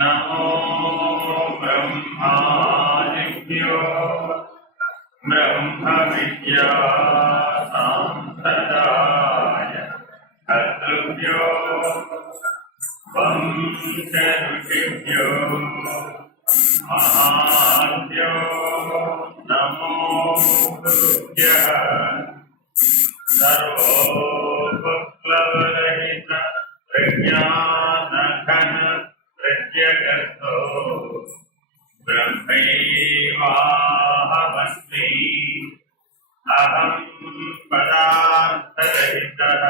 नमो ब्रह्मादिभ्यो ब्रह्म विद्या संप्रदाय कर्तृभ्यो वंश ऋषिभ्यो महाभ्यो नमो गुरुभ्यः सर्वोपप्लवरहित प्रज्ञानघन प्रत्यगतो ब्रह्मैवाहमस्मि अहं पदार्थरहितः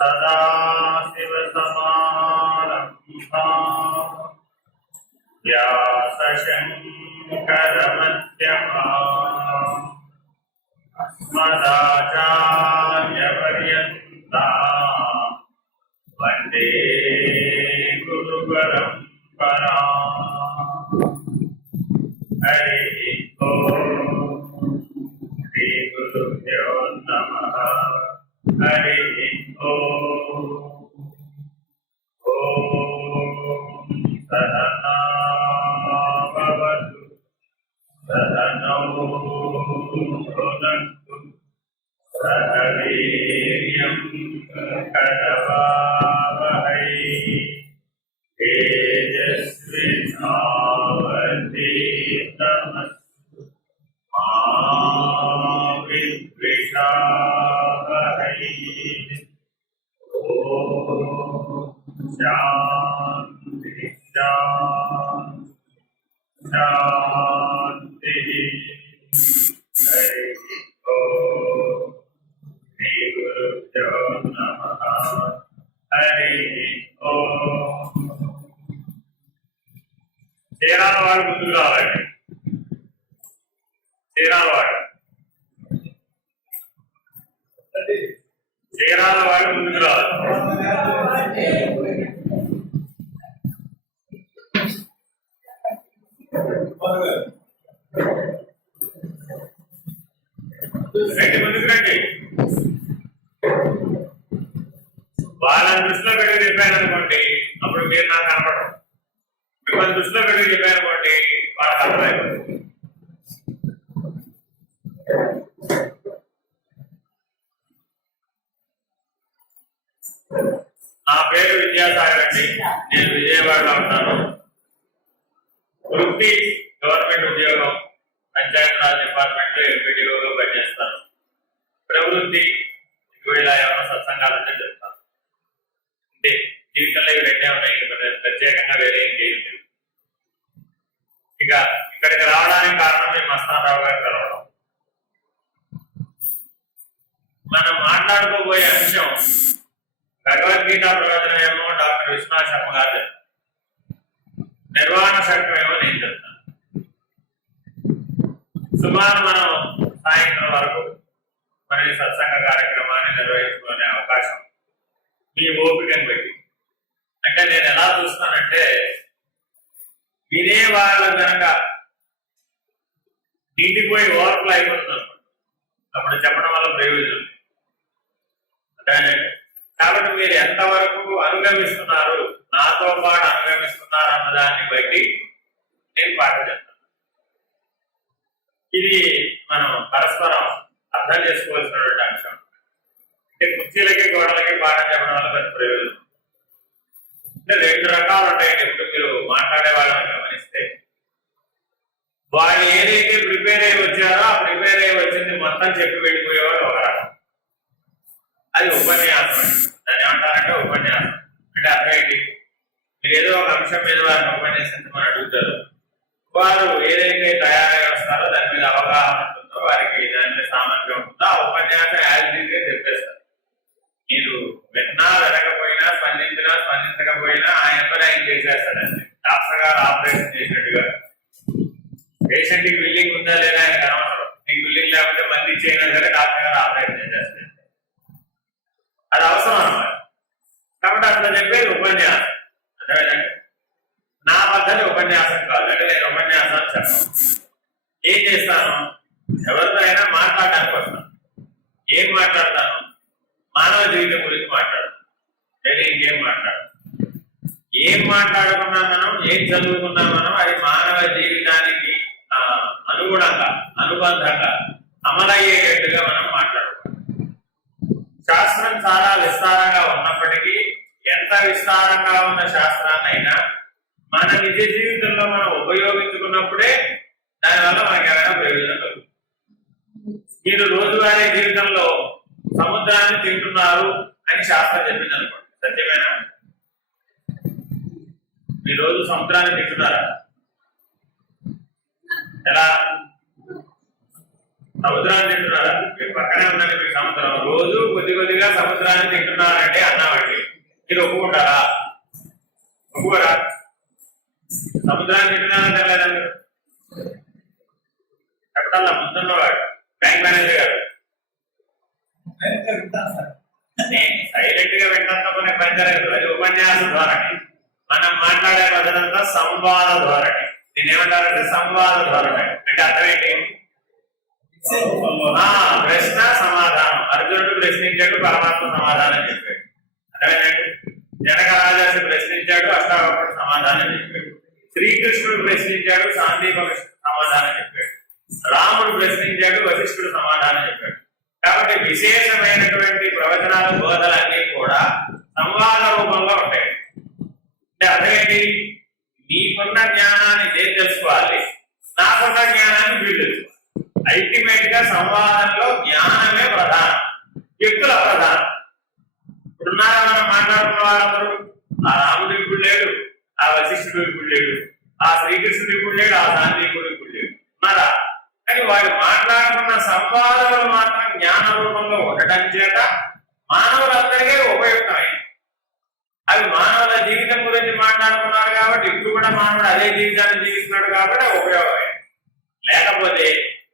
सदाशिवसमारम्भाम् व्यासशङ्करमध्यमाम् अस्मदाचार्यपर्यन्ताम् वन्दे गुरुपरम्पराम्। हरिः ओम् श्री गुरुभ्यो नमः। हरिः ओम्। सहना भवतु सहनौ भुनक्तु सह वीर्यं करवावहै तेजस्विनावधीतमस्तु मा विद्विषावहै। शान्ति शान्ति हरिः ओम् श्री गुरुभ्यो नमः। हरिः ओम्। చీరాల వాడు ముందుకు రావాలండి. చీరాల వాడు ముందుకు రావాలి. రండి ముందుకు రండి. వాళ్ళని దృష్టిలో పెట్టి చెప్పాను అనుకోండి, అప్పుడు మీరు నాకు కనపడరు. మిమ్మల్ని దృష్టిలో పెట్టి చెప్పాను అనుకోండి, వాళ్ళకి అర్థమైపోతుంది. నా పేరు విద్యాసాగర్ అండి. నేను విజయవాడలో ఉంటాను. వృత్తి గవర్నమెంట్ ఉద్యోగం, పంచాయతీరాజ్ డిపార్ట్మెంట్ లో ఎంపీడీఓగా పనిచేస్తాను. ప్రవృత్తి ఇలా ఏమైనా సత్సంగాలంటే చెప్తాను. అంటే జీవితంలో ఇవి రెండే ఉన్నాయి, ప్రత్యేకంగా వేరే ఇంకేం లేవు. ఇక ఇక్కడికి రావడానికి కారణం మీ మస్తానరావు గారు కలవడం. మనం మాట్లాడుకోబోయే అంశం భగవద్గీత ప్రవచనం ఏమో డాక్టర్ విశ్వనాథ్ శర్మ గారు, నిర్వాణ శక్తి ఏమో నేను చెప్తాను. సుమారు మనం సాయంత్రం వరకు మరి సత్సంగ కార్యక్రమాన్ని నిర్వహించుకునే అవకాశం మీ ఓపికను బట్టి. అంటే నేను ఎలా చూస్తానంటే, వినే వాళ్ళ కనుక నీటిపోయి ఓవర్ఫ్లో అయిపోతున్నాను, అప్పుడు చెప్పడం వల్ల ప్రయోజనం. కాబట్టి మీరు ఎంతవరకు అనుగమిస్తున్నారు, నాతో పాటు అనుగమిస్తున్నారు అన్నదాన్ని బట్టి నేను పాట చెప్తాను. ఇది మనం పరస్పరం అర్థం చేసుకోవాల్సినటువంటి అంశం. అంటే కుర్చీలకి గోడలకి పాఠం చెప్పడం వల్ల పెద్ద ప్రయోజనం. అంటే రెండు రకాలు ఉంటాయండి. ఇప్పుడు మీరు మాట్లాడే వాళ్ళని గమనిస్తే వాళ్ళు ఏదైతే ప్రిపేర్ అయ్యి వచ్చారో ఆ ప్రిపేర్ అయ్యి వచ్చింది మొత్తం చెప్పి వెళ్ళిపోయేవాడు ఒక రకం. అది ఉపన్యాసం. దాన్ని ఏమంటారంటే ఉపన్యాసం. అంటే అర్థం ఏంటి? మీరు ఏదో ఒక అంశం మీద వారిని ఉపన్యసించమని అడుగుతారు. వారు ఏదైతే తయారై వస్తారో దాని మీద అవగాహన ఉంటుందో, వారికి దాని మీద సామర్థ్యం ఉంటుందో ఆ ఉపన్యాసం యాజిటీగా చెప్పేస్తారు. మీరు విన్నా వినకపోయినా, స్పందించినా స్పందించకపోయినా ఆయన పని ఆయన చేసేస్తాడండి. డాక్టర్ గారు ఆపరేషన్ చేసినట్టుగా. పేషెంట్ కి బిల్డింగ్ ఉందా లేదా ఆయనకు అనవసరం. నీకు బిల్డింగ్ లేకపోతే మంది ఇచ్చేయడం సరే డాక్టర్ గారు ఆపరేషన్ చేసేస్తాడు. అది అవసరం అన్నమాట. కాబట్టి అట్లా చెప్పేది ఉపన్యాసం. అర్థమైందండి? నా పద్ధతి ఉపన్యాసం కాదు. అంటే నేను ఉపన్యాసాలు చెప్పను. ఏం చేస్తాను? ఎవరితో అయినా మాట్లాడడానికి వస్తాను. ఏం మాట్లాడతాను? మానవ జీవితం గురించి మాట్లాడతాను. లేదా ఇంకేం మాట్లాడతాను? ఏం మాట్లాడుకున్నా మనం, ఏం చదువుకున్నా మనం, అది మానవ జీవితానికి అనుగుణంగా, అనుబంధంగా అమలయ్యేటట్టుగా మనం మాట్లాడుకోవాలి. శాస్త్రం చాలా విస్తారంగా ఉన్నప్పటికీ, ఎంత విస్తారంగా ఉన్న శాస్త్రాన్నైనా మన నిజ జీవితంలో మనం ఉపయోగించుకున్నప్పుడే దానివల్ల మనకి ఏమైనా ప్రయోజనం కలుగుతుంది. మీరు రోజువారీ జీవితంలో సముద్రాన్ని తింటున్నారు అని శాస్త్రం చెప్పింది అనుకోండి, సత్యమేనా? మీరు రోజు సముద్రాన్ని తింటున్నారా? ఎలా? సముద్రాన్ని తింటున్నారా? మీరు పక్కనే ఉందండి మీకు సముద్రం, రోజు కొద్ది కొద్దిగా సముద్రాన్ని తింటున్నారంటే అన్నామండి, మీరు ఒప్పుకుంటారా? ఒప్పుకోరా? సముద్రాన్ని తింటున్నారని తెలియదండి. చెప్పటల్లా ముందున్నవాడు బ్యాంక్ మేనేజర్ గారు సైలెంట్ గా వింటాను కొన్ని పని జరగదు. అది ఉపన్యాస ధోరణి. మనం మాట్లాడే పద్ధతంతా సంవాద ధోరణి. దీన్ని ఏమంటారంటే సంవాద ధోరణి. అంటే అర్థం ఏంటి? ప్రశ్న సమాధానం. అర్జునుడు ప్రశ్నించాడు, పరమాత్మ సమాధానం చెప్పాడు. అర్థమేనండి? జనక రాజర్షి ప్రశ్నించాడు, అష్టావక్రుడు సమాధానం చెప్పాడు. శ్రీకృష్ణుడు ప్రశ్నించాడు, సాందీపకుడు సమాధానం చెప్పాడు. రాముడు ప్రశ్నించాడు, వశిష్ఠుడు సమాధానం చెప్పాడు. కాబట్టి విశేషమైనటువంటి ప్రవచనాలు, బోధలన్నీ కూడా సంవాద రూపంలో ఉంటాయి. అంటే అర్థమేంటి? నీకున్న జ్ఞానాన్ని నేను తెలుసుకోవాలి, నాకున్న జ్ఞానాన్ని వీళ్ళు తెలుసుకోవాలి. అల్టిమేట్ గా సంవాదంలో జ్ఞానమే ప్రధానం, వ్యక్తుల ప్రధానం. ఇప్పుడున్నారా మనం మాట్లాడుతున్న వాళ్ళందరూ? ఆ రాముడు ఇప్పుడు లేడు, ఆ వశిష్ఠుడు ఇప్పుడు లేడు, ఆ శ్రీకృష్ణుడు ఇప్పుడు లేడు, ఆ సాందీపుడు ఇప్పుడు లేడు. ఉన్నారా? కానీ వాడు మాట్లాడుతున్న సంవాదాలు మాత్రం జ్ఞాన రూపంలో ఉండటం చేత మానవులందరికీ ఉపయుక్తమైంది. అవి మానవుల జీవితం గురించి మాట్లాడుతున్నారు కాబట్టి, ఇప్పుడు కూడా మానవుడు అదే జీవితాన్ని జీవిస్తున్నాడు కాబట్టి ఉపయోగమైంది. లేకపోతే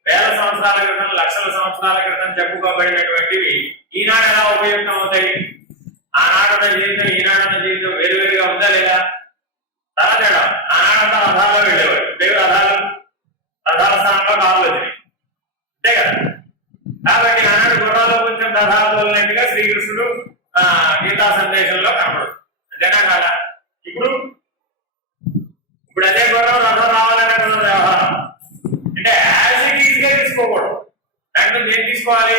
వేల సంవత్సరాల క్రితం, లక్షల సంవత్సరాల క్రితం చెప్పుకోబడినటువంటివి ఈనాడు ఎలా ఉపయుక్తం అవుతాయి? ఆనాడున్న జీవితం, ఈనాడున్న జీవితం వేరువేరుగా ఉందా లేదా? చాలా తేడా. ఆనాడంతా రథాల్లో వెళ్ళేవాడు, దేవుడు రథాల స్థానంలో కాళ్ళు వచ్చినాయి, అంతే కదా? కాబట్టి ఆనాడు గుర్రాల్లో కొంచెం రథాలు తోలినట్టుగా శ్రీకృష్ణుడు గీతా సందేశంలో కనపడు, అంతేనా కాదా? ఇప్పుడు అదే గుర్రం రథం రావాలనే వ్యవహారం. అంటే యాజ్ ఇట్ ఈజ్ గా తీసుకోకూడదు. దాంట్లో ఏం తీసుకోవాలి?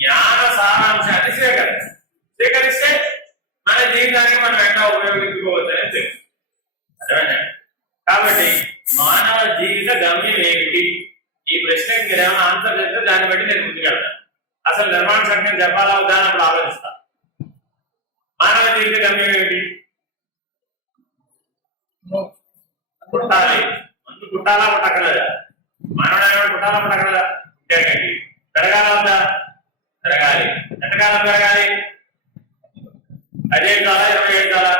జ్ఞాన సారాంశాన్ని స్వీకరిస్తే మన జీవితానికి మనం ఎట్లా ఉపయోగించుకోవచ్చని తెలుసు. అర్థమైందండి? కాబట్టి మానవ జీవిత గమ్యం ఏమిటి? ఈ ప్రశ్నకి మీరు ఏమైనా ఆన్సర్ చేస్తే దాన్ని బట్టి నేను ముందుకెళ్తాను. అసలు నిర్మాణ శక్తిని చెప్పాలా వద్దా అని అప్పుడు ఆలోచిస్తాను. మానవ జీవిత గమ్యం ఏమిటి? పుట్టాలి. ముందు పుట్టాలా పుట్టక్కర్లేదా? మానవుడు పుట్టాలా పుట్టక్కర్లేదా? పుట్టాకండి. పెరగాల వద్దా? పెరగాలి. ఎంతకాలం పెరగాలి? 5 ఏళ్ళు చాలా, 20 ఏళ్ళు చాలా?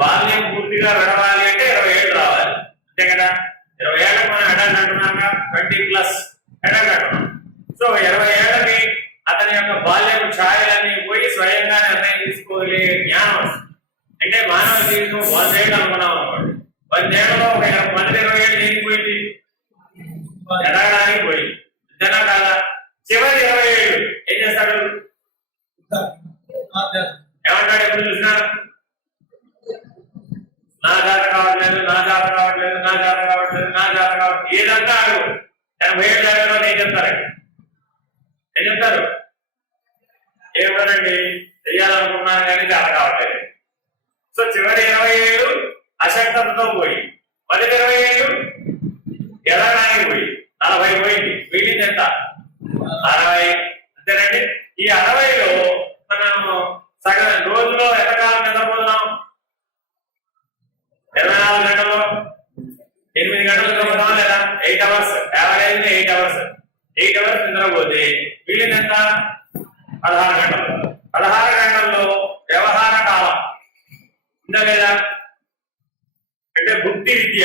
బాల్యం పూర్తిగా విడవాలి అంటే 20 ఏళ్ళు రావాలి, అంతే కదా? 20 ఏళ్ళకి మనం ఎడాన్ని అంటున్నాక 20+ ఎడాన్ని అంటున్నాం. సో 20 ఏళ్ళకి అతని యొక్క బాల్యం ఛాయలన్నీ పోయి స్వయంగా నిర్ణయం తీసుకోగలిగే జ్ఞానం వస్తుంది. అంటే మానవ జీవితం 100 ఏళ్ళు అనుకున్నాం అనుకోండి. 100 ఏళ్ళలో ఒక 20 ఏళ్ళు ఏం పోయింది? ఎదగడానికి పోయింది, అంతేనా కాదా? చివరి 20 ఏళ్ళు ఏం చేస్తాడు? ఏమంటాడు? ఎప్పుడు చూసినా నా జాత కావట్లేదు, నా జాత కావట్లేదు, నా జాత కావట్లేదు, నా జాత కావట్లేదు, ఏదంతా అడుగు. 80 ఏళ్ళు జరగడం ఏం చెప్తారండి? ఏం చెప్తారు? ఏమిటండి, చెయ్యాలనుకున్నాను కానీ జాత కావట్లేదు. సో చివరి 20 ఏళ్ళు అశక్తతతో పోయి మొదటి 24 గంటల్లో 8 గంటలు నిద్రపోతామా లేదా? 8 అవర్స్, యావరేజ్ 8 అవర్స్. 8 అవర్స్ నిద్రపోతే వీళ్ళెంత? 16 గంటలు. 16 గంటల్లో వ్యవహార కాలం ఉందా లేదా? అంటే భుక్తి విద్య,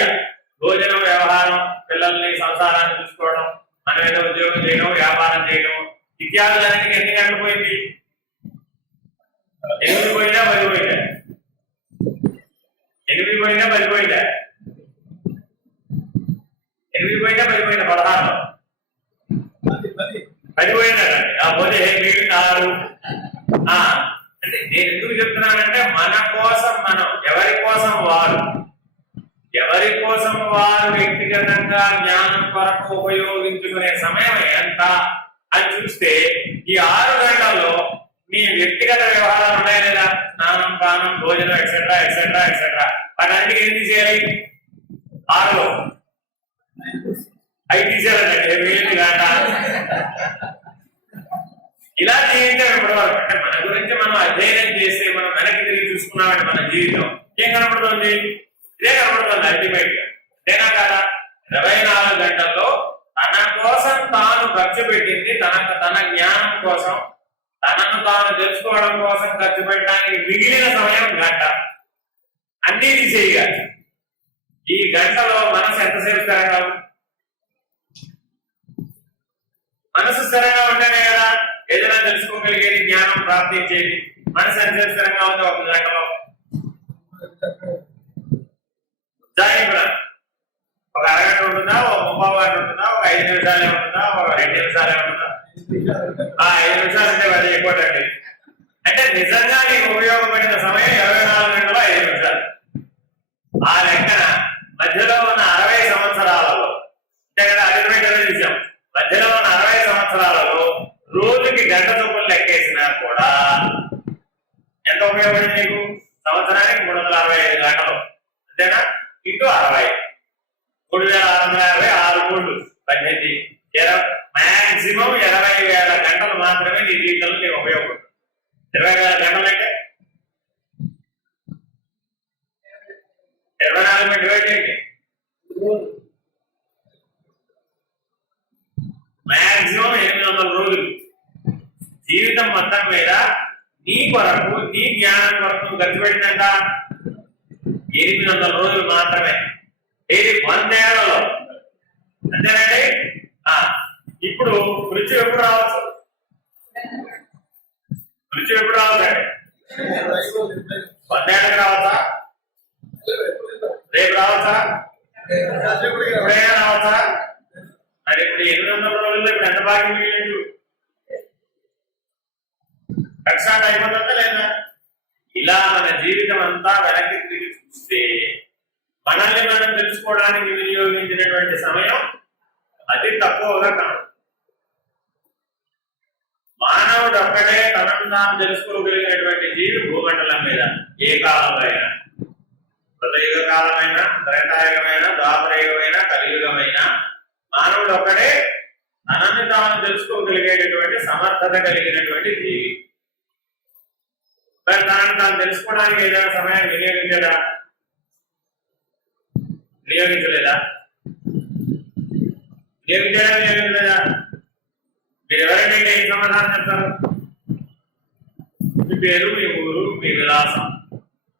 భోజనం, వ్యవహారం, పిల్లల్ని, సంసారాన్ని చూసుకోవడం, మనం ఏదో ఉద్యోగం చేయడం, వ్యాపారం చేయడం ఇత్యాదులన్నిటికీ ఎన్ని గంటలు పోయింది? 8 పోయినా 10 పోయిందా? 8 పోయినా 10 పోయిందా? 8 పోయినా 10 పోయినా 16లో 10 పోయినాడండి. ఆ పోతే మిగిలిన 6. అంటే నేను ఎందుకు చెప్తున్నానంటే మన కోసం మనం, ఎవరి కోసం వారు, ఎవరి కోసం వారు వ్యక్తిగతంగా జ్ఞానం కొరకు ఉపయోగించుకునే సమయం ఎంత అని చూస్తే ఈ 6 గంటల్లో మీ వ్యక్తిగత వ్యవహారాలు ఉన్నాయా లేదా? స్నానం, పానం, భోజనం ఎక్సెట్రా ఎక్సెట్రా ఎక్సెట్రా వాటన్నిటికీ ఏం తీసేయాలి? 6లో 5 తీసేయాలండి. మిగిలింది గంట. ఇలా జీవించాం ఇప్పటి వరకు. అంటే మన గురించి మనం అధ్యయనం చేస్తే మనం వెనక్కి తిరిగి చూసుకున్నామంటే మన జీవితం ఏం కనపడుతుంది? ఇదే కనపడుతుంది అల్టిమేట్ గా. అంతేనా కాదా? 24 గంటల్లో తన కోసం తాను ఖర్చు పెట్టింది, తన జ్ఞానం కోసం, తనను తాను తెలుసుకోవడం కోసం ఖర్చు పెట్టడానికి మిగిలిన సమయం గంట. అన్నీ తీసేయాలి. ఈ గంటలో మనసు ఎంతసేపు స్థిరంగా ఉంది? మనసు స్థిరంగా ఉంటేనే కదా ఏదైనా తెలుసుకోగలిగేది, జ్ఞానం ప్రాప్తించేది. మనసు ఎంతసేపు స్థిరంగా ఉంది? 1 గంటలో ఒక అరగంట ఉంటుందా, ఒక 30 గంట ఉంటుందా, ఒక 5 నిమిషాలే ఉంటుందా, ఒక 2 నిమిషాలే ఉంటుందా? 5 నిమిషాలు అంటే అది ఎక్కువటండి. అంటే నిజంగా నీకు ఉపయోగపడిన సమయం 24 గంటల 5 నిమిషాలు. ఆ లెక్కన మధ్యలో ఉన్న 60 సంవత్సరాలలో, అంటే కదా అల్టిమేట్ చూసాం, మధ్యలో ఉన్న 60 సంవత్సరాలలో రోజుకి గంట చొప్పులు లెక్కేసినా కూడా ఎంత ఉపయోగపడింది నీకు? సంవత్సరానికి 365 గంటలు. అంతేనా? ఇంటూ 60, 3650, 6 కోట్లు 18, మాక్సిమం 20,000 గంటలు మాత్రమే నీ జీవితంలో నీకు ఉపయోగపడుతుంది. 20,000 గంటలు అంటే 24 డివైడ్ చేయండి. మాక్సిమం 800 రోజులు జీవితం మొత్తం మీద నీ కొరకు, నీ జ్ఞానం కొరకు ఖర్చు పెట్టినంత 800 రోజులు మాత్రమే. ఇది 100 ఏళ్లలో. అంతేనండి. ఇప్పుడు మృత్యు ఎప్పుడు రావచ్చు? మృత్యు ఎప్పుడు రావచ్చండి? 100 ఏళ్ళకి రావచ్చా? రేపు రావచ్చా? ఎప్పుడైనా రావచ్చా? మరి ఇప్పుడు 800 రోజుల్లో ఇప్పుడు ఎంత బాకీ మిగిలింది? కక్షాట అయిపోతుందా లేదా? ఇలా మన జీవితం అంతా వెనక్కి తిరిగి చూస్తే మనల్ని మనం తెలుసుకోవడానికి వినియోగించినటువంటి సమయం అతి తక్కువగా కాదు. మానవుడు ఒక్కడే తనను తాను తెలుసుకోగలిగినటువంటి జీవి భూమండలం మీద. ఏ కాలమైనా, కృతయుగ కాలమైనా, త్రేతాయుగమైన, ద్వాపరయుగమైన, కలియుగమైన మానవుడు ఒక్కడే తనని తాను తెలుసుకోగలిగేటటువంటి సమర్థత కలిగినటువంటి జీవి. మరి తనను తాను తెలుసుకోవడానికి ఏదైనా సమయం వినియోగించదా? వినియోగించలేదా? వినియోగించలేదా? మీరు ఎవరైనా ఏం సమాధానం చెప్తారు? మీ పేరు, మీ ఊరు, మీ విలాసం,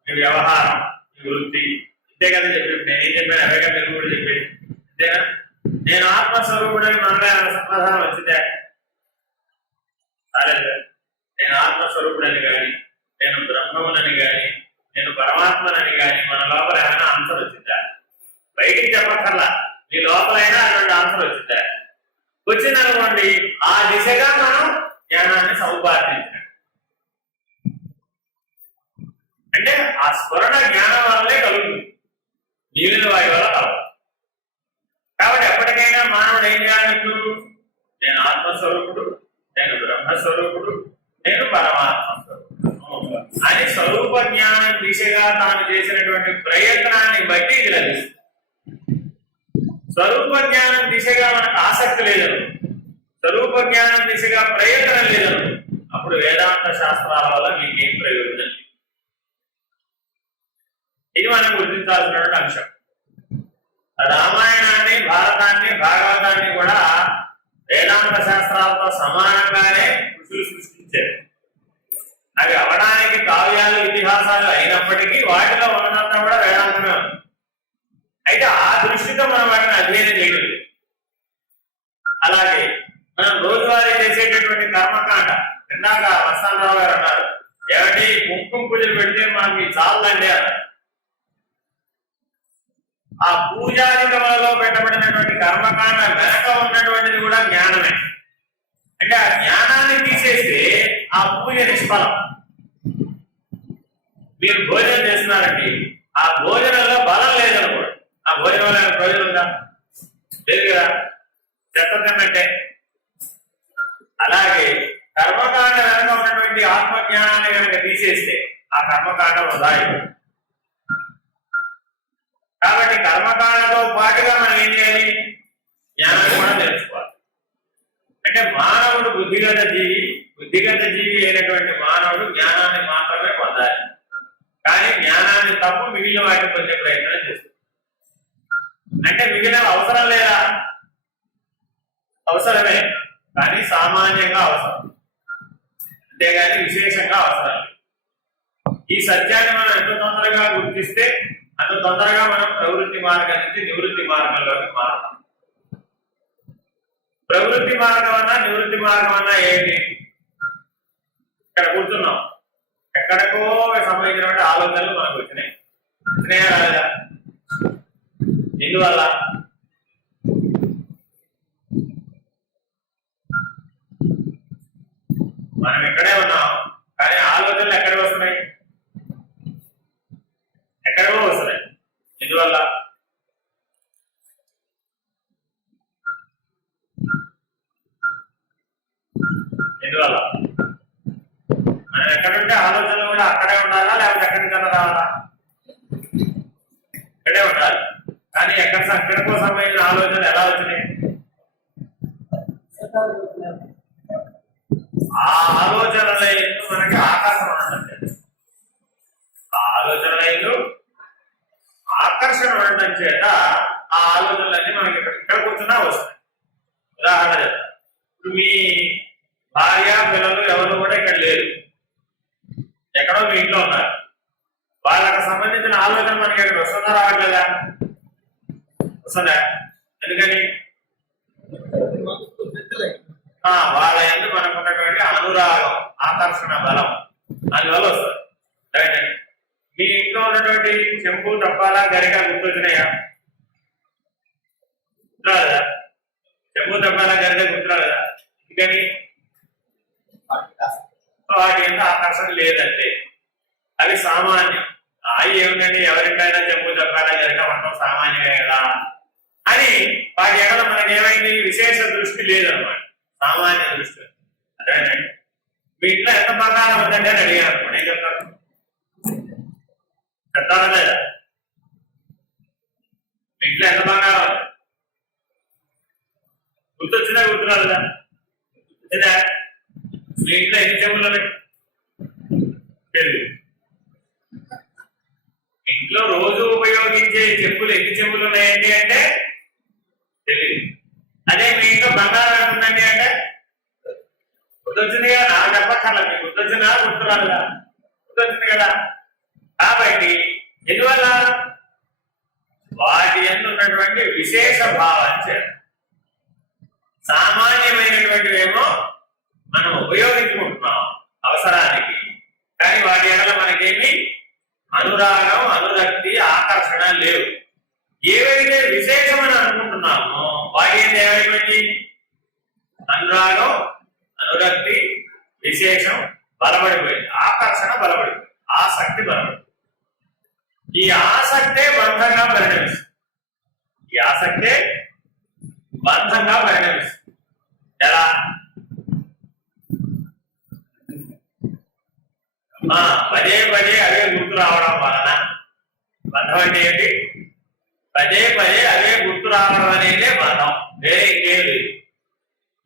మీ వ్యవహారం, మీ వృత్తి, ఇంతే కదా చెప్పేది. నేనేం చెప్పాను ఎవరిగా మీరు కూడా చెప్పేది అంతేనా? నేను ఆత్మస్వరూపుడని మనలో సమాధానం వచ్చిందే? రాలేదు. నేను ఆత్మస్వరూపుడని కానీ, నేను బ్రహ్మమునని కానీ, నేను పరమాత్మనని కానీ మన లోపల ఏమైనా ఆన్సర్ వచ్చిందా? బయటికి చెప్పక్కర్లా, మీ లోపలైనా అటువంటి ఆన్సర్ వచ్చిందా? వచ్చిందనుకోండి, ఆ దిశగా మనం జ్ఞానాన్ని సముపార్జించాం. అంటే ఆ స్ఫురణ జ్ఞానం వల్లే కలుగుతుంది, మిగిలిన వారి వల్ల కలదు. కాబట్టి ఎప్పటికైనా మానవుడు ఏం చేయాలి? నేను ఆత్మస్వరూపుడు, నేను బ్రహ్మస్వరూపుడు, నేను పరమాత్మ స్వరూపుడు అని స్వరూప జ్ఞానం దిశగా తాను చేసినటువంటి ప్రయత్నాన్ని బట్టి ఇది లభిస్తుంది. స్వరూప జ్ఞానం దిశగా మనకు ఆసక్తి లేదను, స్వరూప జ్ఞానం దిశగా ప్రయత్నం లేదను, అప్పుడు వేదాంత శాస్త్రాల వల్ల మీకేం ప్రయోజనం లేదు. ఇది మనం గుర్తించాల్సినటువంటి అంశం. రామాయణాన్ని, భారతాన్ని, భాగవతాన్ని కూడా వేదాంత శాస్త్రాలతో సమానంగానే ఋషులు సృష్టించారు. అవి అవడానికి కావ్యాలు, ఇతిహాసాలు అయినప్పటికీ వాటిలో ఉన్నదంతా కూడా వేదాంతమే ఉంది. అయితే ఆ దృష్టితో మనం వాటిని అధ్యయనం చేయడం లేదు. అలాగే మనం రోజువారీ చేసేటటువంటి కర్మకాండ, ఇందాక వస్తానరావు గారు అన్నారు, ఏమంటే కుంకుమ పూజలు పెడితే మనకి చాలండి అన్నారు. ఆ పూజాధికములలో పెట్టబడినటువంటి కర్మకాండ వెనక ఉన్నటువంటిది కూడా జ్ఞానమే. అంటే ఆ జ్ఞానాన్ని తీసేస్తే ఆ పూజ నిష్ఫలం. మీరు భోజనం చేస్తున్నారండి, ఆ భోజనంలో బలం లేదనుకోండి, ఆ భోజనం వల్ల ప్రయోజనం ఉందా? లేదు కదా, చెప్తుందంటే. అలాగే కర్మకాండ వెనక ఉన్నటువంటి ఆత్మజ్ఞానాన్ని కనుక తీసేస్తే ఆ కర్మకాండ వృధా అయిపోతుంది. కాబట్టి కర్మకాండతో పాటుగా మనం ఏం చేయాలి? జ్ఞానాన్ని కూడా తెలుసుకోవాలి. అంటే మానవుడు బుద్ధిగత జీవి, బుద్ధిగత జీవి అయినటువంటి మానవుడు జ్ఞానాన్ని మాత్రమే పొందాలి. కానీ జ్ఞానాన్ని తప్పు మిగిలిన వాటిని పొందే ప్రయత్నం చేస్తుంది. అంటే మిగిలిన అవసరం లేదా? అవసరమే, కానీ సామాన్యంగా అవసరం, అంతేగాని విశేషంగా అవసరం. ఈ సత్యాన్ని మనం ఎంత తొందరగా గుర్తిస్తే అంత తొందరగా మనం ప్రవృత్తి మార్గం నుంచి నివృత్తి మార్గంలోకి మారుతాం. ప్రవృత్తి మార్గం అన్నా నివృత్తి మార్గం అన్నా ఏంటి? ఇక్కడ కూర్చున్నాం, ఎక్కడికో సంబంధించినటువంటి ఆలోచనలు మనకు వచ్చినాయి. రాలేదా? ఎందువల్ల? మనం ఎక్కడే ఉన్నాం, కానీ ఆలోచనలు ఎక్కడికి వస్తున్నాయి? ఎక్కడికో వస్తున్నాయి. ఎందువల్ల? ఎందువల్ల? మనం ఎక్కడుంటే ఆలోచనలు కూడా అక్కడే ఉండాలా, లేకపోతే ఎక్కడి నుంచి రావాలా? ఇక్కడే ఉండాలి. కానీ ఎక్కడికో సంబంధించిన ఆలోచనలు ఎలా వచ్చినాయి? ఆ ఆలోచనల ఎందు మనకి ఆకర్షణ ఉండటం, ఆ ఆలోచనల ఎందు ఆకర్షణ ఉండటం చేత ఆ ఆలోచనలన్నీ మనకి ఇక్కడ కూర్చున్నా వస్తాయి. ఉదాహరణ చెప్తాను. ఇప్పుడు మీ భార్య, పిల్లలు ఎవరు కూడా ఇక్కడ లేరు, ఎక్కడో మీ ఇంట్లో ఉన్నారు. వాళ్ళకి సంబంధించిన ఆలోచన మనకి ఇక్కడ వస్తుందా, రావట్లేదా? వస్తుందా? ఎందుకని? వాళ్ళ ఎందు మనకు ఉన్నటువంటి అనురాగం, ఆకర్షణ బలం, అందువల్ల వస్తుంది. రైట్ అండి. మీ ఇంట్లో ఉన్నటువంటి చెంబు, తప్పాలా, గరిక గుర్తొచ్చినాయా? గుర్తురాలేదా? చెంబు, తప్పాలా, గరిక గుర్తురాలేదా? ఎందుకని? వాటి ఎంత ఆకర్షణ లేదంటే అవి సామాన్యం. అవి ఏమిటండి, ఎవరికైనా చెంబు, తప్పాలా, గరిక ఉండటం సామాన్యమే కదా అని వాటి ఎక్కడ మనకి ఏమైంది? విశేష దృష్టి లేదన్నమాట, సామాన్య దృష్టి. అదేనండి. మీ ఇంట్లో ఎంత బంగారం ఉందంటే అని అడిగాను అనుకోండి, ఏం చెప్తారు? చెప్తారా లేదా? మీ ఇంట్లో ఎంత బంగారం ఉంది? గుర్తొచ్చిందా, గుర్తురాలేదా? వచ్చిందా? మీ ఇంట్లో ఎన్ని చెంబులు ఉన్నాయి? తెలియదు. ఇంట్లో రోజు ఉపయోగించే చెంబులు ఎన్ని చెంబులు ఉన్నాయండి అంటే తెలియదు. అదే మీ ఇంట్లో బంగారం ఉందండి అంటే గుర్తొచ్చింది కదా. నాకు చెప్పక్కర్లేదు, మీకు గుర్తొచ్చిందా, గుర్తురాలేదా? గుర్తొచ్చింది కదా. కాబట్టి ఎందువల్ల? వాటి యందు ఉన్నటువంటి విశేష భావాన్ని, సామాన్యమైనటువంటివేమో మనం ఉపయోగించుకుంటున్నాం అవసరానికి, కానీ వాటి ఎడల మనకేమి అనురాగం, అనురక్తి, ఆకర్షణ లేవు. ఏవైతే విశేషమని అనుకుంటున్నామో వాటి ఏమైపోయింది? అనురాగం, అనురక్తి, విశేషం బలపడిపోయింది, ఆకర్షణ బలపడిపోయింది, ఆసక్తి బలపడిపోయింది. ఈ ఆసక్తే బంధంగా పరిణమిస్తుంది. ఈ ఆసక్తే బంధంగా పరిణమిస్తుంది. ఎలా? పదే పదే అవే గుర్తు రావడం వలన. బంధం అంటే ఏంటి? పదే పదే అవే గుర్తు రావడం అనేదే బంధం, వేరే ఇంకేం లేదు.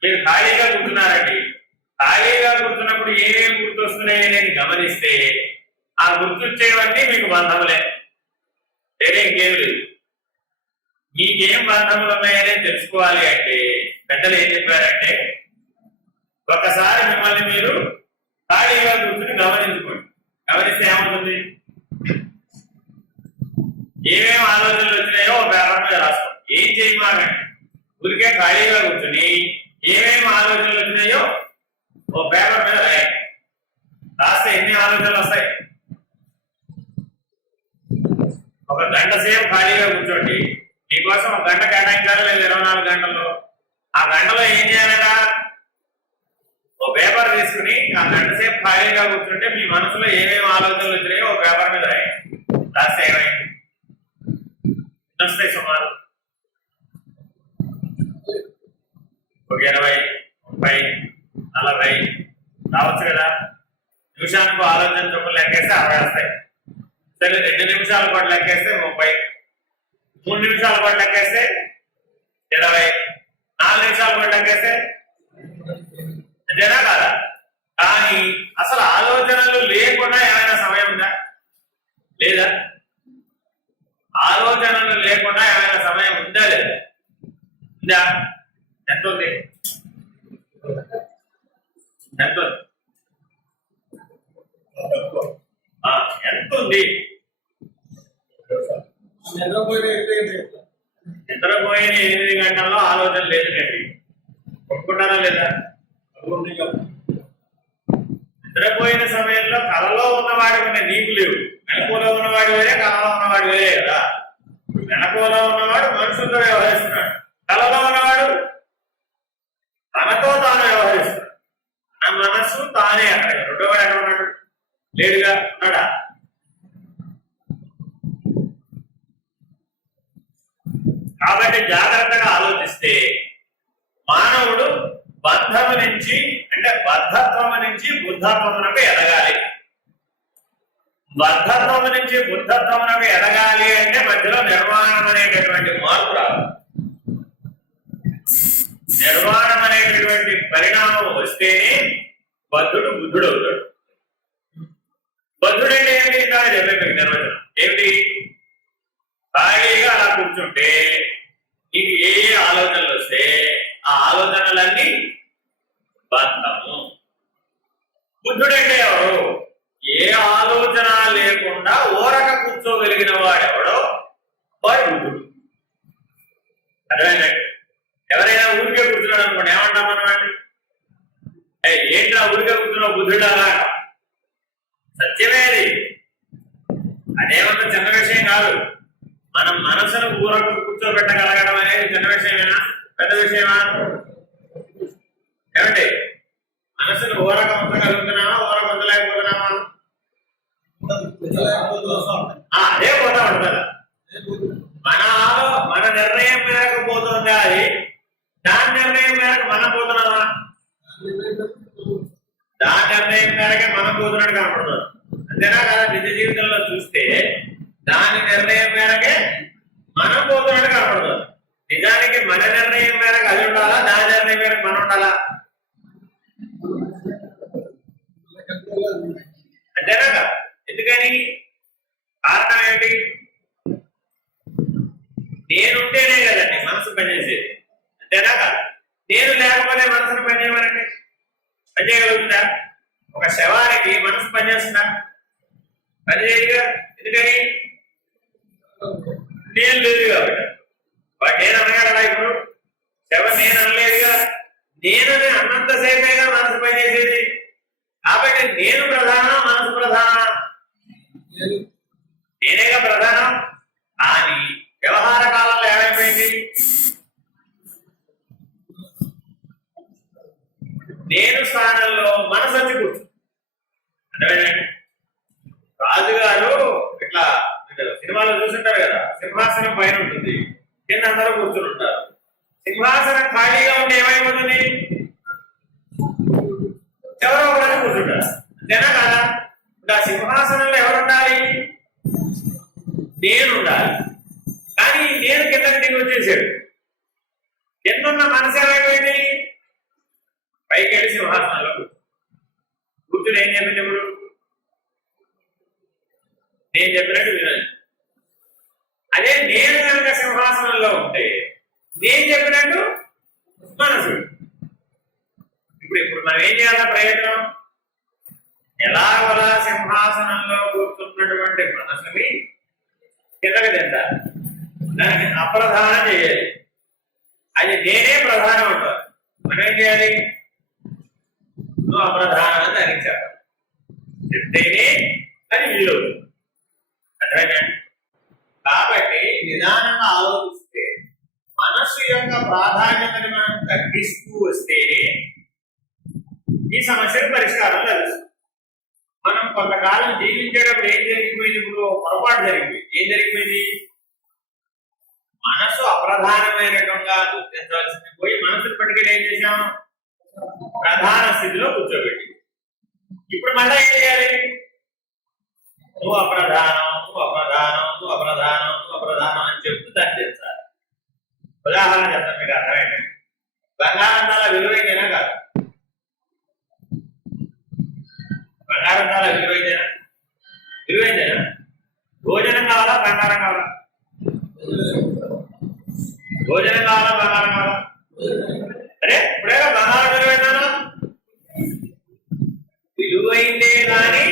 మీరు ఖాళీగా కూర్చున్నారండి, ఖాళీగా కూర్చున్నప్పుడు ఏమేమి గుర్తు వస్తున్నాయి అనేది గమనిస్తే ఆ గుర్తొచ్చేవన్నీ మీకు బంధములే, వేరే ఇంకేం లేదు. మీకేం బంధములు ఉన్నాయని తెలుసుకోవాలి అంటే పెద్దలు ఏం చెప్పారంటే ఒకసారి మిమ్మల్ని మీరు ఖాళీగా కూర్చుని గమనించుకోండి. గమనిస్తే ఏమవుతుంది? ఏమేమి ఆలోచనలు వచ్చినాయో ఒక పేపర్ మీద రాసుకోండి. ఏం చేయమాకండి, ఊరికే ఖాళీగా కూర్చుని ఏమేమి ఆలోచనలు వచ్చినాయో ఓ పేపర్ మీద రాయండి. రాస్తే ఎన్ని ఆలోచనలు వస్తాయి? ఒక గంట సేపు ఖాళీగా కూర్చోండి. మీకోసం ఒక గంట కేటాయించాలి లేదా 24 గంటల్లో. ఆ గంటలో ఏం చేయాలట? ఓ పేపర్ తీసుకుని ఆ గంట సేపు ఖాళీగా కూర్చుంటే మీ మనసులో ఏమేమి ఆలోచనలు వచ్చినాయో ఓ పేపర్ మీద రాయండి. రాస్తే ఏమైంది? వస్తాయి సుమారు ఒక 20, 30, 40 రావచ్చు కదా. నిమిషానికి ఆలోచన చొప్పులు లెక్కేస్తే 60 వస్తాయి. సరే 2 నిమిషాల పాటు లెక్కేస్తే 30, 3 నిమిషాల పాటు లెక్కేస్తే 20, 4 నిమిషాల పాటు లెక్కేస్తే అంతేనా కాదా? కానీ అసలు ఆలోచనలు లేకుండా ఏమైనా సమయం ఉందా? లేదా? ఆలోచనలు లేకుండా ఏమైనా సమయం ఉందా? లేదా? ఉందా? ఎంత ఉంది? ఎంత ఉంది? ఎంత ఉంది? నిద్రపోయిన 8 గంటల్లో ఆలోచన లేదు కండి. ఒప్పుకుంటారా లేదా? నిద్రపోయిన సమయంలో కళలో ఉన్నవాడి ఉండే నీకు లేవు. వెనకలో ఉన్నవాడి వేరే, కళలో ఉన్నవాడి వేరే కదా. వెనకలో ఉన్నవాడు మనుషులతో వ్యవహరిస్తున్నాడు, కళలో ఉన్నవాడు తనతో తాను వ్యవహరిస్తున్నాడు. తన మనస్సు తానే. అక్కడ రెండోవాడు ఎక్కడ ఉన్నాడు? లేడుగా. ఉన్నాడా? కాబట్టి జాగ్రత్తగా ఆలోచిస్తే మానవుడు బంధము నుంచి అంటే బద్ధత్వము నుంచి బుద్ధత్వమునకు ఎదగాలి. బద్ధత్వము నుంచి బుద్ధత్వమునకు ఎదగాలి అంటే మధ్యలో నిర్వాణం అనేటటువంటి మార్పు రాదు. నిర్వాణం అనేటటువంటి పరిణామం వస్తేనే బద్ధుడు బుద్ధుడు అవుతాడు. బద్ధుడంటే ఏంటి? కానీ చెప్పే నిర్వచనం ఏమిటి? ఖాళీగా అలా కూర్చుంటే నీకు ఏ ఆలోచనలు వస్తే ఆ ఆలోచనలన్నీ బంధము. బుద్ధుడంటే ఎవరు? ఏ ఆలోచన లేకుండా ఓరక కూర్చోగలిగిన వాడెవడో వాడు బుద్ధుడు. అర్థమైందండి? ఎవరైనా ఊరికే కూర్చున్నాడు అనుకోండి, ఏమంటాం మనం? అండి ఏంట్రా ఊరికే కూర్చున్నావు బుద్ధుడా? సత్యమేది. అదేమన్నా చిన్న విషయం కాదు. మనం మనసును ఊరకు కూర్చోబెట్టగలగడం అనేది చిన్న విషయమేనా? పెద్ద విషయమా? ఏమండి? మనసును ఊరక ఉంచగలుగుతున్నామా? ఊరక ఉంచలేకపోతున్నామా? అదే పోతా ఉంటుంది. మన నిర్ణయం మేరకు పోతుంది అది. దాని నిర్ణయం మేరకు మనం పోతున్నామా? దాని నిర్ణయం మేరకే మనం పోతున్నట్టు కనపడుతుంది. అంతేనా కదా? నిజ జీవితంలో చూస్తే దాని నిర్ణయం మేరకే మనం పోతున్నట్టు కనపడుతుంది. నిజానికి మన నిర్ణయం మేరకు అది ఉండాలా? దాని నిర్ణయం మేరకు మనం ఉండాలా? అంతేనా కదా? ఎందుకని? కారణం ఏమిటి? నేనుంటేనే కదండి మనసు పనిచేసేది. అంతేనా కదా? నేను లేకపోతే మనసును పనిచేయమనండి, పనిచేయగలుగుతుందా? ఒక శవానికి మనసు పనిచేస్తుందా? పనిచేయదుగా. ఎందుకని? నేను లేదు కాబట్టి. వాడు నేను అనగలడా? ఇప్పుడు శవం నేను అనలేదుగా. నేనని అన్నంతసేపేగా మనసు పనిచేసేది. కాబట్టి నేను ప్రధానం, మనసు ప్రధానం? నేనేగా ప్రధానం. కానీ వ్యవహార కాలంలో ఏమైపోయింది? నేను స్థానంలో మనసు వచ్చి కూర్చు. అర్థమైందండి? రాజుగారు ఇట్లా సినిమాలో చూస్తుంటారు కదా, సింహాసనం పైన ఉంటుంది, కింద అందరూ కూర్చుని ఉంటారు. సింహాసనం ఖాళీగా ఉంటే ఏమైపోతుంది? ఎవరో ఒకరు కూర్చుంటారు. అంతేనా కదా? ఇప్పుడు ఆ సింహాసనంలో ఎవరు ఉండాలి? నేను ఉండాలి. కానీ నేను కిందకి దిగి వచ్చేసాడు. కిందన్న మనసు ఏమైపోయింది? పైకి వెళ్ళి సింహాసనంలో కూర్చుని ఏం చెప్పింది? ఇప్పుడు నేను చెప్పినట్టు వినండి. అదే నేను కనుక యొక్క సింహాసనంలో ఉంటే నేను చెప్పినట్టు మనసు. ఇప్పుడు మనం ఏం చేయాలా ప్రయత్నం? ఎలాగోలా సింహాసనంలో కూర్చున్నటువంటి మనసుని కిందకి తింటారు, దాన్ని అప్రధానం చేయాలి. అది నేనే ప్రధానం అంటారు. మనం ఏం చేయాలి? నువ్వు అప్రధానం అని దానికి చెప్పాలి. చెప్తేనే అది విలువ. అర్థమైనా? కాబట్టి నిదానంగా ఆలోచిస్తే మనస్సు యొక్క ప్రాధాన్యతని మనం తగ్గిస్తూ వస్తే ఈ సమస్యకు పరిష్కారం లభిస్తుంది. మనం కొంతకాలం జీవించేటప్పుడు ఏం జరిగిపోయింది? ఇప్పుడు పొరపాటు జరిగిపోయింది. ఏం జరిగిపోయింది? మనస్సు అప్రధానమైనటువంటి గుర్తించవలసింది పోయి మనసు పట్టుకెళ్ళి ఏం చేసాం? ప్రధాన స్థితిలో కూర్చోబెట్టి. ఇప్పుడు మళ్ళీ ఏం చేయాలి? నువ్వు అప్రధానం, నువ్వు అప్రధానం, నువ్వు అప్రధానం, నువ్వు అప్రధానం అని చెప్తూ దాన్ని తెచ్చాలి. ఉదాహరణ చెప్తాను, మీకు అర్థమైంది. బంగారం చాలా విలువైందేనా కాదు? బంగారం చాలా విలువైందేనా? విలువైందేనా? భోజనం కావాలా, బంగారం కావాలా? భోజనం కావాలా, బంగారం కావాలా? అరే ఇప్పుడేగా బంగారం విలువైందా? విలువైందే కానీ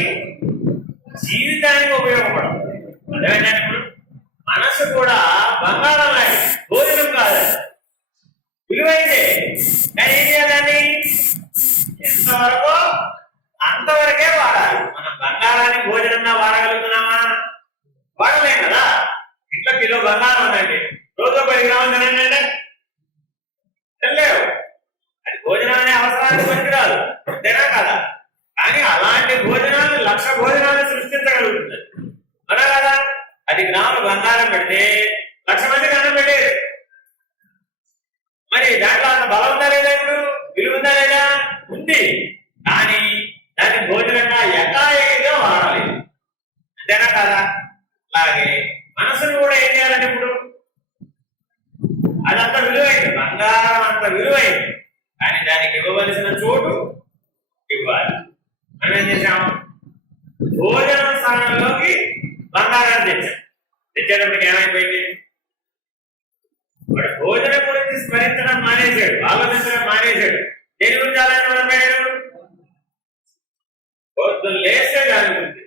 జీవితానికి ఉపయోగపడదు. అదేమైనా ఇప్పుడు మనసు కూడా బంగారం లాంటి, భోజనం కాదు, విలువైందే. కానీ ఏం చేయాలని? ఎంతవరకు అంతవరకే వాడాలి. మనం బంగారాన్ని భోజనంగా వాడగలుగుతున్నామా? వాడలేం కదా. ఇంట్లో కిలో బంగారం ఉందండి, రోజు 10 గ్రాములు తినండి అంటే తినలేవు. అది భోజనం అనే అవసరానికి పనికిరాదు, అంతేనా కదా? కానీ అలాంటి భోజనాలు 1,00,000 భోజనాలు సృష్టించగలుగుతుంది, అలా కదా? 10 గ్రాములు బంగారం పెడితే 1,00,000 మందికి అన్నం పెట్టేది. మరి దాంట్లో అంత బలం ఉందా లేదా? ఇప్పుడు విలువ ఉందా లేదా? ఉంది. కానీ దాన్ని భోజనంగా ఎకాఏకిగా వాడాలి, అంతేనా కదా? అలాగే మనసును కూడా ఏం చేయాలంటే ఇప్పుడు అదంత విలువైంది, బంగారం అంత విలువైంది, కానీ దానికి ఇవ్వవలసిన చోటు ఇవ్వాలి. మనం ఏం చేసాం? భోజనం స్థానంలోకి బంగారాన్ని తెచ్చేటప్పటికి ఏమైపోయింది? వాడు భోజనం గురించి స్మరించడం మానేశాడు, ఆలోచించడం మానేశాడు. దేని గురించి ఆలోచన పెట్టాడు? పొద్దున్న లేస్తే దాని గురించి.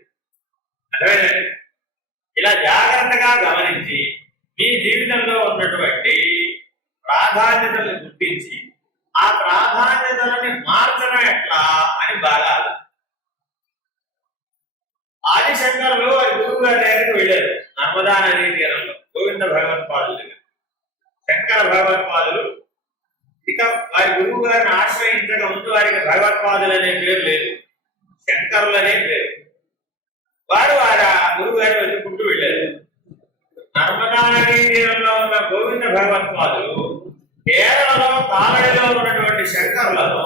అర్థమైందండి? ఇలా జాగ్రత్తగా గమనించి మీ జీవితంలో ఉన్నటువంటి ప్రాధాన్యతలను గుర్తించి ఆ ప్రాధాన్యతలని మార్చడం ఎట్లా అని బాగా ఆదిశంకరులు వారి గురువు గారి దగ్గరికి వెళ్ళారు. నర్మదా నదీ తీరంలో గోవింద భగవత్పాదులు దగ్గర. శంకర భగవత్పాదులు ఇక వారి గురువు గారిని ఆశ్రయించక ముందు వారికి భగవత్పాదులు అనే పేరు లేదు, శంకరులు అనే పేరు. వారు వారి గురువు గారిని వెతుక్కుంటూ వెళ్ళారు. నర్మదా నదీ తీరంలో ఉన్న గోవింద భగవత్పాదులు కేరళలో కాలడిలో ఉన్నటువంటి శంకరులను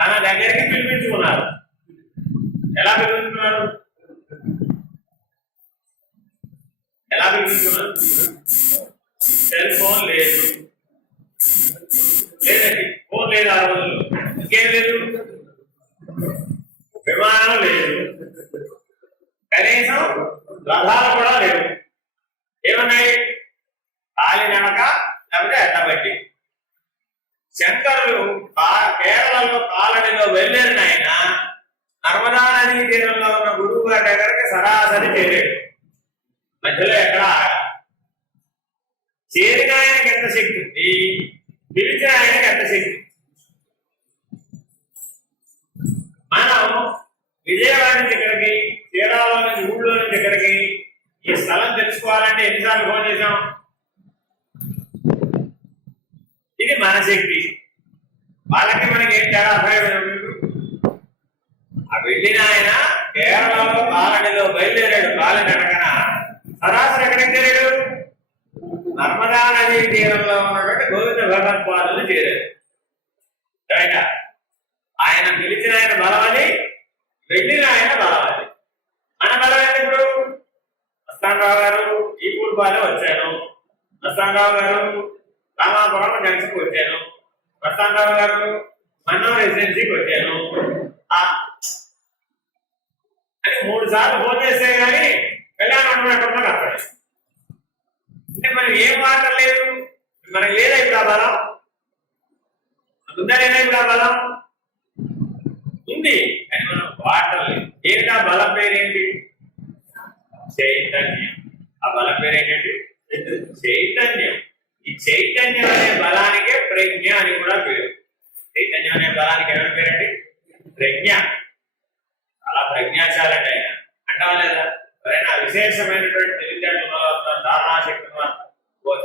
తన దగ్గరికి పిలిపించుకున్నారు. ఎలా పిలుపుతున్నారు? ఎలా పిలుపుతున్నారు? సెల్ ఫోన్ లేదు, లేదండి, ఫోన్ లేదు ఆ రోజుల్లో. ఇంకేం లేదు, విమానం లేదు, కనీసం రథాలు కూడా లేవు. ఏమన్నాయి? కాలినడక లేకపోతే ఎట్టబట్టి. శంకరులు కేరళలో కాలనీలో వెళ్ళారు. ఆయన నర్మదా నదీ తీరంలో ఉన్న గురువు గారి దగ్గరికి సరాసరి చేరాడు. మధ్యలో ఎక్కడ చేరిన ఆయనకి ఎంత శక్తి ఉంది, పిలిచిన ఆయనకి ఎంత శక్తి. మనం విజయవాడ నుంచి ఇక్కడికి, చీరాల నుంచి ఊళ్ళో నుంచి ఇక్కడికి ఈ స్థలం తెలుసుకోవాలంటే ఎన్నిసార్లు ఫోన్ చేశాం? ఇది మన శక్తి. వాళ్ళకి మనకి ఏం తేడా అర్థమైపోయింది? ఆ వెళ్ళిన ఆయన కేరళలో కాలనీలో బయలుదేరాడు. కాలినడకన సరాసరి ఎక్కడికి చేరాడు? నర్మదా నదీ తీరంలో ఉన్నటువంటి గోవింద భగవత్పాదులు చేరాడు. ఆయన పిలిచిన ఆయన బలమని, వెళ్ళిన ఆయన బలమని. మన బలం ఇప్పుడు మస్తానరావు గారు ఈ పూర్వాలే వచ్చాను, మస్తానరావు గారు రామాపురం జంక్షన్కి వచ్చాను, మస్తానరావు గారు మన్నం రెసిడెన్సీకి వచ్చాను అని 3 సార్లు ఫోన్ చేస్తే గానీ కళ్యాణం అక్కడ అంటే మనం ఏం వాడలేదు, మనకు లేదా ఇప్పుడు ఆ బలం ఉందా లేదా? ఇప్పుడు ఆ బలం ఉంది అని మనం వాడలేదు. ఏంటా బలం పేరేంటి? చైతన్యం. ఆ బలం పేరేంటి? చైతన్యం. ఈ చైతన్యం అనే బలానికే ప్రజ్ఞ అని కూడా పేరు. చైతన్యం అనే బలానికి ఎవరి పేరండి? ప్రజ్ఞ. చాలా ప్రజ్ఞాశాలండి ఆయన. అంటావా లేదా? ఎవరైనా విశేషమైనటువంటి తెలివితేటలు ధారణాశక్తి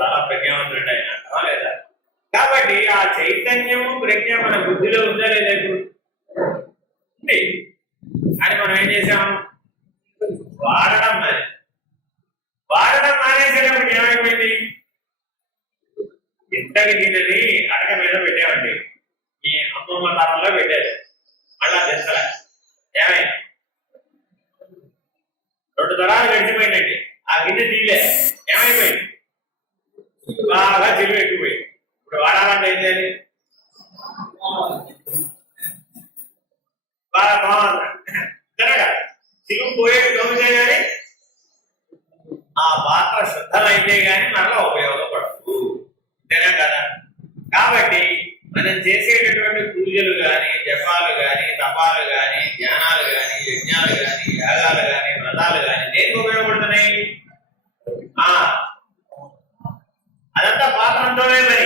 చాలా ప్రజ్ఞావంతుడు ఆయన. అంటావా లేదా? కాబట్టి ఆ చైతన్యము ప్రజ్ఞ మన బుద్ధిలో ఉందా లేదా? ఇప్పుడు ఉంది. అని మనం ఏం చేసాం? వాడడం మానేసి. వాడడం మానేసేటప్పుడు ఏమైపోయింది? ఇంతకి దీనిని అడక మీద పెట్టామండి. ఈ అమ్మమ్మ తరంలో పెట్టారు. మళ్ళా తెస్తలే. ఏమైంది? 2 తరాలు గడిచిపోయిందండి. ఆ గిన్నె తీయలే. ఏమైపోయింది? బాగా చిలువ ఎక్కుపోయింది. ఇప్పుడు వాడాలంటే ఏం చేయాలి? బాగా బాగుంది. చిలువ పోయేది దొంగతే కానీ ఆ పాత్ర శుద్ధమైతే గాని మరలా ఉపయోగపడదు. అంతేనా కదా? కాబట్టి మనం చేసేటటువంటి పూజలు గాని, జపాలు గాని, తపాలు గాని, ధ్యానాలు గాని, యజ్ఞాలు గాని, యాగాలు గాని, వ్రతాలు గాని దేనికి ఉపయోగపడుతున్నాయి? అదంతా పాత్రంతోనే మరి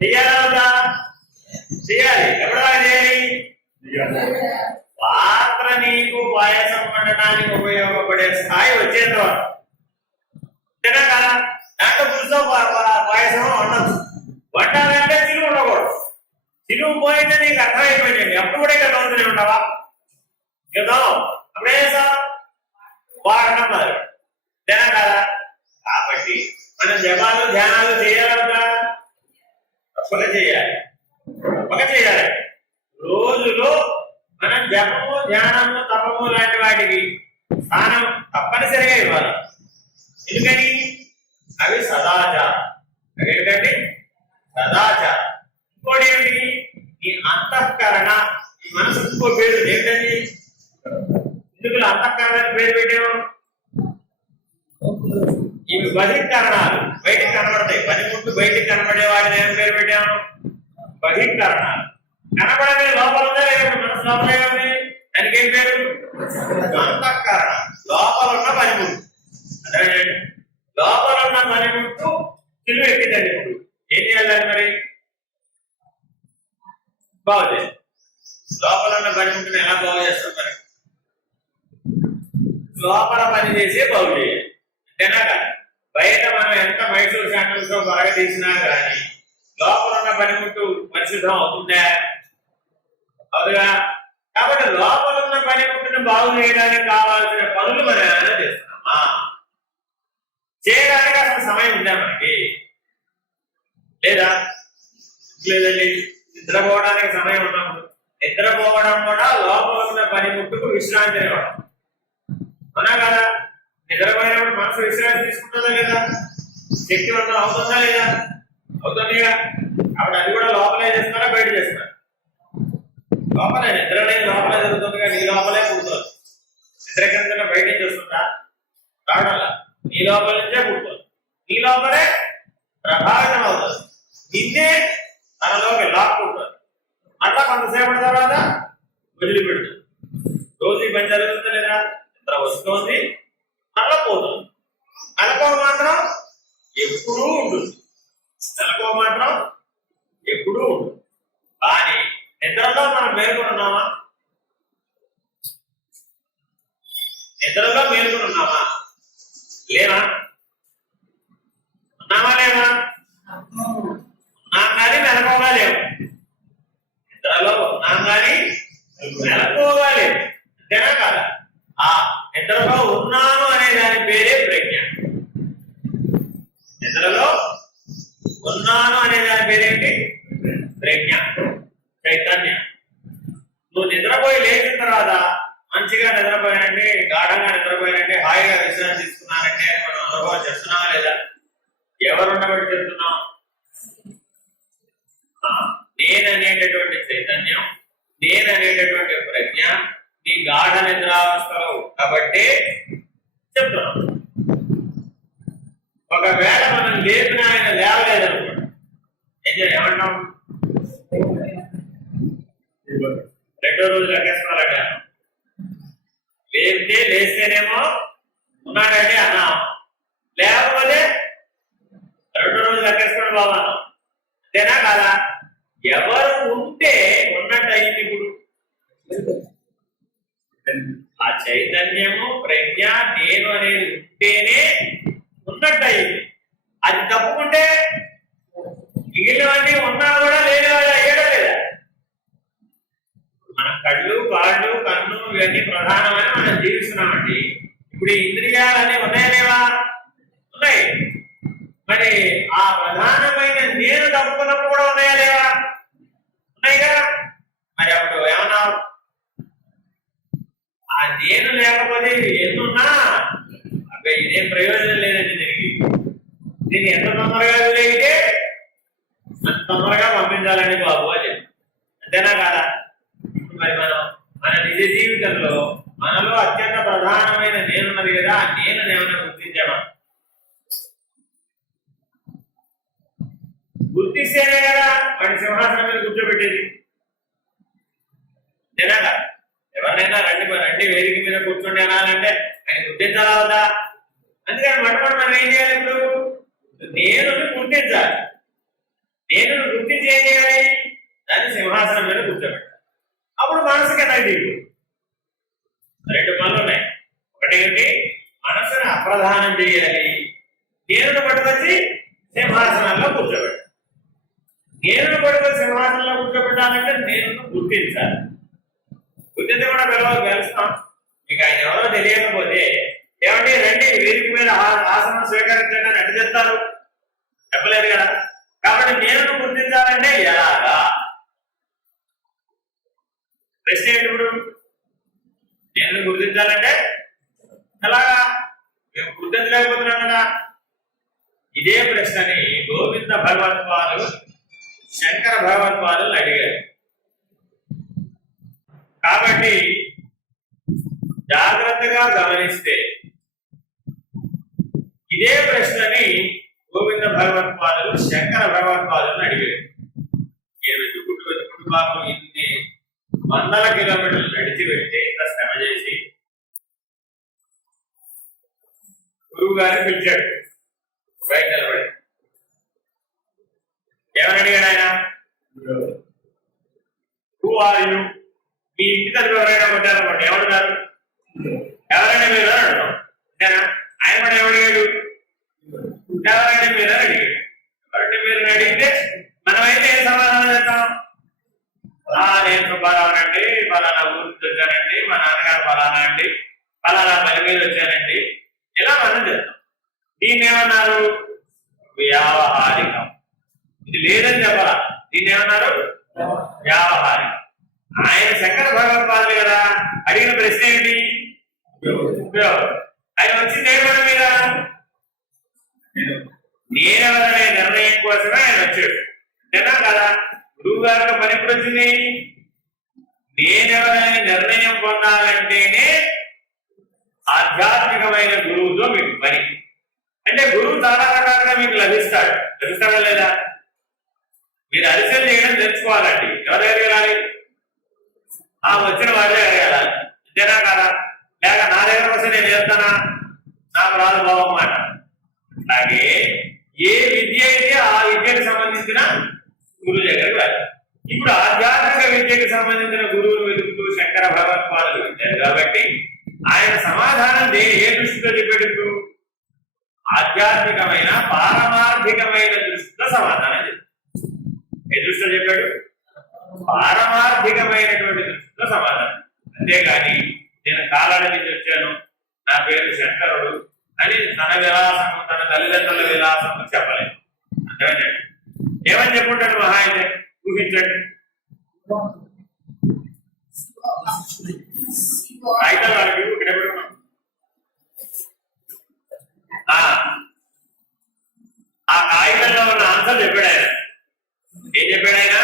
చెయ్యాలా? చెయ్యాలి. ఎప్పుడైనా చేయాలి? పాత్ర నీకు పాయసం వండటానికి ఉపయోగపడే స్థాయి వచ్చేంత వరకు. అంతేనా కదా? దాంట్లో పులుసో పాయసం వండచ్చు. వండాలంటే చిలువ ఉండకూడదు. చిలువ పోయింది నీకు అర్థమైపోయిందండి. అప్పుడు కూడా ఇక్కడ నవ్వుతూనే ఉంటావా? కదా అప్పుడే వాడడం మొదలు. అంతేనా కదా? కాబట్టి మనం జపాలు ధ్యానాలు చేయాలంట. తప్పక చేయాలి. తప్పక చేయాలి. రోజులో మనం జపము, ధ్యానము, తపము లాంటి వాటికి స్థానం తప్పనిసరిగా ఇవ్వాలి. ఎందుకని? అవి సదాచారం. ఏంటంటే సదాచారం. ఇంకోటి ఏమిటి? ఈ అంతఃకరణ, ఈ మనసు ఇంకో పేరు ఏంటండి? ఎందుకు అంతఃకరణానికి పేరు పెట్టాము? ఇవి బహిష్కరణాలు. బయటికి కనబడతాయి. పనిముట్టు బయటికి కనబడే వాటిని ఏం పేరు పెట్టాము? బహిష్కరణాలు. కనబడమే లోపల ఉందా లేదా? మనసు లోపలే ఉంది. దానికి ఏం పేరు? అంతఃకరణ. లోపల ఉన్న పనిముట్టు. అదేనండి. లోపల ఉన్న పనిముట్టు చిలువ ఎక్కిందండి. ఇప్పుడు ఏం చేయాలి మరి? బాగు చేయాలి. లోపల ఉన్న పనిముట్టుని ఎలా బాగు చేస్తాం మరి? లోపల పని చేసి బాగు చేయాలి. అంతేనా కదా? బయట మనం ఎంత మైసూర్ శాండల్స్ తో బాగా తీసినా కానీ లోపల ఉన్న పనిముట్టు పరిశుభ్రం అవుతుందా? అవునుగా. కాబట్టి లోపల ఉన్న పనిముట్టును బాగు చేయడానికి కావాల్సిన పనులు మనం ఏమైనా చేస్తున్నామా? చేయడానికి అసలు సమయం ఉందా మనకి? లేదా? లేదండి. నిద్రపోవడానికి సమయం ఉన్నప్పుడు నిద్రపోవడం కూడా లోపల ఉన్న పనిముట్టుకు విశ్రాంతి ఇవ్వడం. అవునా కదా? నిద్రపోయినప్పుడు మనసు విశ్రాంతి తీసుకుంటుందా లేదా? శక్తివంతం అవుతుందా లేదా? అవుతుందిగా. కాబట్టి అది కూడా లోపలే చేస్తారా బయట చేస్తారా? లోపలే. నిద్ర అనేది లోపలే జరుగుతుందిగా. నీ లోపలే పుడుతుంది. నిద్ర కింద బయట నుంచి వస్తుందా? రావడంలా. నీ లోపల నుంచే పుడుతుంది. నీ లోపలే ప్రభావితం అవుతుంది. నిన్నే తనలోకి లాక్కుంటుంది. అట్లా కొంతసేపటి తర్వాత వదిలిపెడుతుంది. రోజు పని జరుగుతుందా లేదా? నిద్ర వస్తుంది, అట్లా పోతుంది. మెలకువ మాత్రం ఎప్పుడూ ఉంటుంది. మెలకువ మాత్రం ఎప్పుడూ ఉంటుంది. కానీ నిద్రలో మనం మేలుకొని ఉన్నామా? నిద్రలో మేలుకొని ఉన్నామా? లేనా? ఉన్నామా లేదా? ఉన్నాం కానీ మెలకువగా లేవు. నిద్రలో ఉన్నాం కానీ మెలకువగా లేవు. అంతేనా కదా? ఆ నిద్రలో ఉన్నాను అనే దాని పేరే ప్రజ్ఞ. నిద్రలో ఉన్నాను అనే దాని పేరేంటి? ప్రజ్ఞ, చైతన్యం. నువ్వు నిద్రపోయి లేచిన తర్వాత మంచిగా నిద్రపోయానండి, గాఢంగా నిద్రపోయానండి, హాయిగా విశ్రాంతి తీసుకున్నానంటే మనం అనుభవం చేస్తున్నావా లేదా? ఎవరున్నబట్టి చెప్తున్నాం? నేననేటటువంటి చైతన్యం, నేననేటటువంటి ప్రజ్ఞ నీ గాఢ నిద్రావస్థలో కాబట్టి చెప్తున్నాం. ఒక ఒకవేళ మనం లేపిన ఆయన లేవలేదనుకోండి ఏమంటాం? రెండో రోజు లెక్కేసుకోవాలంటే లేపితే లేస్తేనేమో ఉన్నాడంటే అన్నాం, లేకపోతే రెండో రోజు లెక్కేసుకోవడం బాబా అంతేనా కాదా? ఎవరు ఉంటే ఉన్నట్టు అయింది. ఇప్పుడు ఆ చైతన్యము ప్రజ్ఞ నేను అనేది ఉంటేనే ఉన్నట్టు అయింది. అది తప్పుకుంటే మిగిలినవన్నీ ఉన్నా కూడా లేదా అయ్యడం లేదా? మన కళ్ళు కాళ్ళు కన్ను ఇవన్నీ ప్రధానమని మనం జీవిస్తున్నామండి. ఇప్పుడు ఇంద్రియాలన్నీ ఉన్నాయా లేవా? ఉన్నాయి. మరి ఆ ప్రధానమైన నేను తప్పుకున్నప్పుడు కూడా ఉన్నాయా లేవా? ఉన్నాయి కదా. మరి అప్పుడు ఏమన్నా ఆ నేను లేకపోతే ఎన్నున్నా అబ్బాయి ఇదేం ప్రయోజనం లేదండి. దీన్ని ఎంత తొందరగా వదిలేగితే అంత తొందరగా పంపించాలండి బాబు అని. అంతేనా కాదా? మరి మనం మన నిజ జీవితంలో మనలో అత్యంత ప్రధానమైన నేనున్నది కదా, ఆ నేను ఏమైనా గుర్తించామా? గుర్తిస్తేనే కదా వాడి సింహాసనం మీద కూర్చోబెట్టేది. అంతేనా? ఎవరినైనా రండి రండి వేదిక మీద కూర్చోండి అనాలంటే ఆయన గుర్తించాలా వద్దా? అందుకని మొట్టమొదటి మనం ఏం చేయాలి? ఇప్పుడు నేను గుర్తించాలి. నేను గుర్తించి ఏం చేయాలి? దాన్ని సింహాసనం మీద కూర్చోబెట్టాలి. అప్పుడు మనసుకి ఎనర్జీ. రెండు పనులు ఉన్నాయి. ఒకటి ఏంటి? మనసుని అప్రధానం చేయాలి. నేను పట్టుకొచ్చి సింహాసనంలో కూర్చోబెట్టాలి. నేను పట్టుకొచ్చి సింహాసనంలో కూర్చోబెట్టాలంటే నేను గుర్తించాలి. గుర్తించి కూడా పిలుస్తాం. ఇక ఆయన ఎవరో తెలియకపోతే ఏమంటే రండి వేదిక మీద ఆసనం స్వీకరించండి అని అడ్డు చెప్తారు? చెప్పలేదు కదా. కాబట్టి నేను గుర్తించాలంటే ఎలాగా? ప్రశ్న ఏంటి? ఇప్పుడు నేను గుర్తించాలంటే ఎలాగా? మేము గుర్తించలేకపోతున్నాం కదా. ఇదే ప్రశ్నని గోవింద భగవత్పాదులు శంకర భగవత్పాదులు అడిగారు. కాబట్టి జాగ్రత్తగా గమనిస్తే ఇదే ప్రశ్నని గోవింద భగవత్పాదులు శంకర భగవత్పాదులను అడిగారు. వెతుకుంటూ బాబు ఇన్ని వందల కిలోమీటర్లు నడిచి పెట్టి ఇంత శ్రమ చేసి గురువు గారిని పిలిచాడు. బయట నిలబడి ఏమని అడిగాడు ఆయన? యు మీ ఇంటి దగ్గర ఎవరైనా కొట్టారనుకోండి ఏమడుతారు? ఎవరైనా మీరు అడగడం అంతేనా? ఆయన కూడా ఏమడిగాడు? ఎవరైనా మీరు అడిగాడు. ఎవరైనా మీరు అడిగితే మనమైతే ఏం సమాధానం చేస్తాం? నేను సుబ్బారావునండి, ఫలానా ఊరి నుంచి వచ్చానండి, మా నాన్నగారు ఫలానా అండి, ఫలానా పని మీద వచ్చానండి, ఇలా మనం చెప్తాం. దీన్ని ఏమన్నారు? వ్యావహారికం. ఇది లేదని చెప్పాలా? దీన్ని ఏమన్నారు? వ్యావహారికం. ఆయన శంకర భగవత్పాదులు కదా, అడిగిన ప్రశ్న ఏంటి? ఆయన వచ్చింది ఏమన్నా మీద నేనెవరనే నిర్ణయం కోసమే ఆయన వచ్చాడు. అంతేనా కదా? గురువు గారికి పని ఎప్పుడు వచ్చింది? నేనెవరనే నిర్ణయం పొందాలంటేనే ఆధ్యాత్మికమైన గురువుతో మీకు పని. అంటే గురువు చాలా రకాలుగా మీకు లభిస్తాడా లేదా? మీరు అరిసెలు చేయడం తెలుసుకోవాలండి. ఎవరు ఎరగాలి? వచ్చిన వాడే అడగాలి. అంతేనా కదా? లేక నా దగ్గర వస్తే నేను చేస్తానా? నాకు రాదు బాబమ్మ అన్న. అలాగే ఏ విద్య అయితే ఆ విద్యకు సంబంధించిన గురువు దగ్గరికి వెళ్ళాలి. ఇప్పుడు ఆధ్యాత్మిక విద్యకు సంబంధించిన గురువును వెతుకుతూ శంకర భగవత్పాదులు వచ్చారు కాబట్టి ఆయన సమాధానం ఏ దృష్టితో చెప్పాడు? ఆధ్యాత్మికమైన పారమార్థికమైన దృష్టితో సమాధానం చెప్పాడు. ఏ దృష్టితో చెప్పాడు? పారమార్థికమైనటువంటి దృష్టితో సమాధానం. అంతేగాని నేను కాలాల నుంచి వచ్చాను, నా పేరు శంకరుడు అని తన విలాసము తన తల్లిదండ్రుల విలాసము చెప్పలేదు. అర్థమైందండి? ఏమని చెప్పుంటాడు మహా అయితే? ఊహించండి. కాగితాలు వాళ్ళకి ఇక్కడ ఆ కాగితంలో ఉన్న ఆన్సర్ చెప్పాడు ఆయన. ఏం చెప్పాడు ఆయన?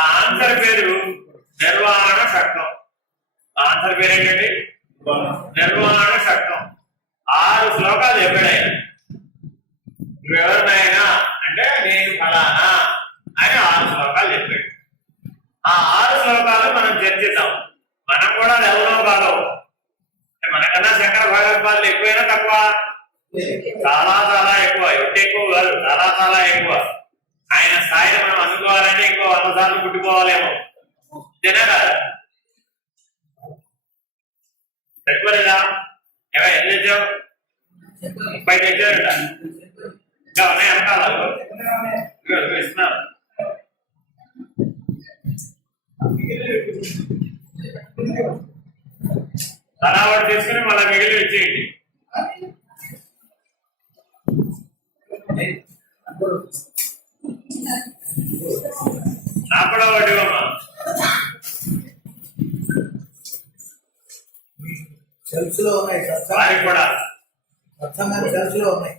ఆ నిర్వాణ షట్కం. ఆన్సర్ పేరేంటండి? నిర్వాణ షట్కం. 6 శ్లోకాలు చెప్పాడైనా. నువ్వెవరినైనా అంటే నేను ఫలానా అని 6 శ్లోకాలు చెప్పాడు. ఆ 6 శ్లోకాలు మనం చర్చిద్దాం. మనం కూడా ఎవరో కాదు, మనకన్నా శంకర భగవత్పాదులు ఎక్కువైనా తక్కువ? చాలా చాలా ఎక్కువ. ఎక్కువ కాదు, చాలా చాలా ఎక్కువ. ఆయన స్థాయిని మనం అందుకోవాలంటే ఇంకో 100 సార్లు పుట్టుకోవాలేమో. అంతేనా కాదు? సరిపోలేదా? ఎంత తెచ్చావు? 30 తెచ్చారట. ఇంకా ఉన్నాయి అనకాలు ఇస్తున్నారు. తరావాడు తీసుకుని మళ్ళీ మిగిలి ఇచ్చేయండి. నాకు కూడా ఒకటి అమ్మా. సెల్ఫ్ లో ఉన్నాయి వారికి కూడా సెల్ఫ్ లో ఉన్నాయి.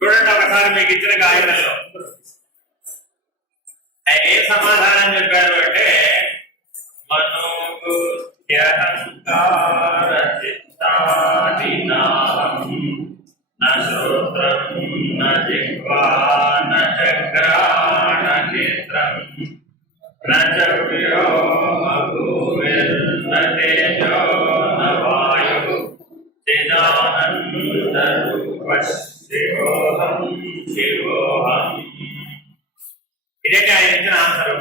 చూడండి ఒకసారి మీకు ఇచ్చిన కాగితంలో ఆయన ఏ సమాధానం చెప్పాడు అంటే మనోహంకార చిత్తాదినాహం న శ్రోత్రం న జిహ్వా న చక్రాణ నేత్రం న చవ్యో న భూమిర్న తేజో న వాయు చిదానందరూప శివోహం శివోహం. ఇదేంటి ఆయన ఇచ్చిన ఆన్సర్.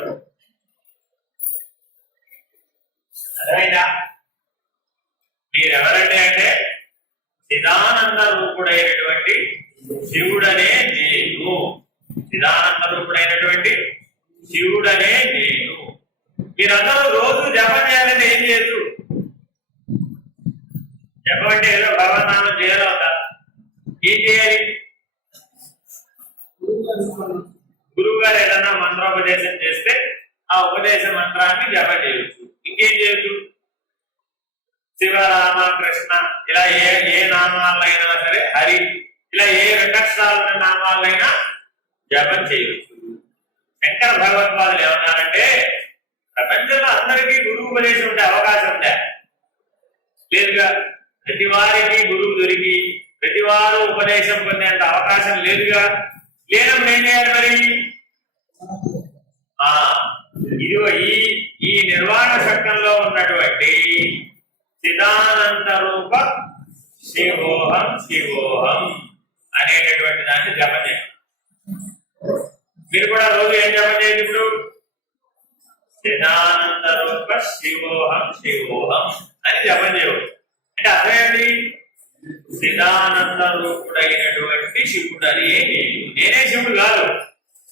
అర్థమైందా? మీరెవరండి అంటే చిదానంద రూపుడైనటువంటి శివుడనే నేను. చిదానంద రూపుడైనటువంటి శివుడనే నేను. మీరందరూ రోజు జపం చేయాలంటే ఏం చేయొచ్చు? జపం అంటే ఏదో భగవన్నామం చేయాలి అవుతా. ఏం చేయాలి? గురువు గారు ఏదన్నా మంత్రోపదేశం చేస్తే ఆ ఉపదేశ మంత్రాన్ని జపం చేయొచ్చు. ఇంకేం చేయొచ్చు? శివ రామ కృష్ణ ఇలా ఏ నామాలైనా సరే, హరి ఇలా ఏ 2 అక్షరాల నామాలైనా జపం చేయొచ్చు. శంకర భగవత్పాదులు ఏమన్నారంటే ప్రపంచంలో అందరికీ గురువు ఉపదేశం ఉండే అవకాశం ఉందా? లేదుగా. ప్రతి వారికి గురువు దొరికి ప్రతి వారు ఉపదేశం పొందేంత అవకాశం లేదుగా. లేనప్పుడు ఏం చేయాలి మరి? ఇదిగో ఈ నిర్వాణ శక్తంలో ఉన్నటువంటి చిదానంద రూప శివోహం శివోహం అనేటటువంటి దాన్ని జపం చేయాలి. మీరు కూడా రోజు ఏం జపం చేయండి ఇప్పుడు? చిదానంద రూప శివోహం శివోహం అని జపం చేయవచ్చు. అంటే అర్థమేంటి? చిదానంద రూపుడైనటువంటి శివుడనే నేను. నేనే శివుడు కాదు,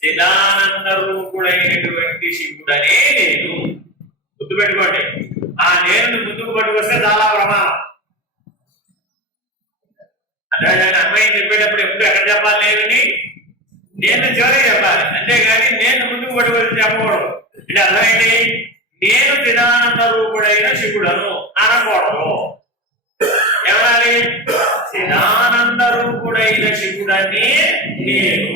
చిదానంద రూపుడైనటువంటి శివుడనే నేను. గుర్తుపెట్టుకోండి. ఆ నేను ముందుకు పట్టుకొస్తే చాలా ప్రమాదం. అదే అమ్మాయిని చెప్పేటప్పుడు ఎప్పుడు ఎక్కడ చెప్పాలి? నేను చివరికి చెప్పాలి, అంతేగాని నేను ముందుకు పట్టుకొచ్చి చెప్పకూడదు. అంటే అర్థమైంది? నేను చిదానంద రూపుడైన శివుడను అనకూడదు. ఎవరాలి? చిదానంద రూపుడైన శివుడని నేను.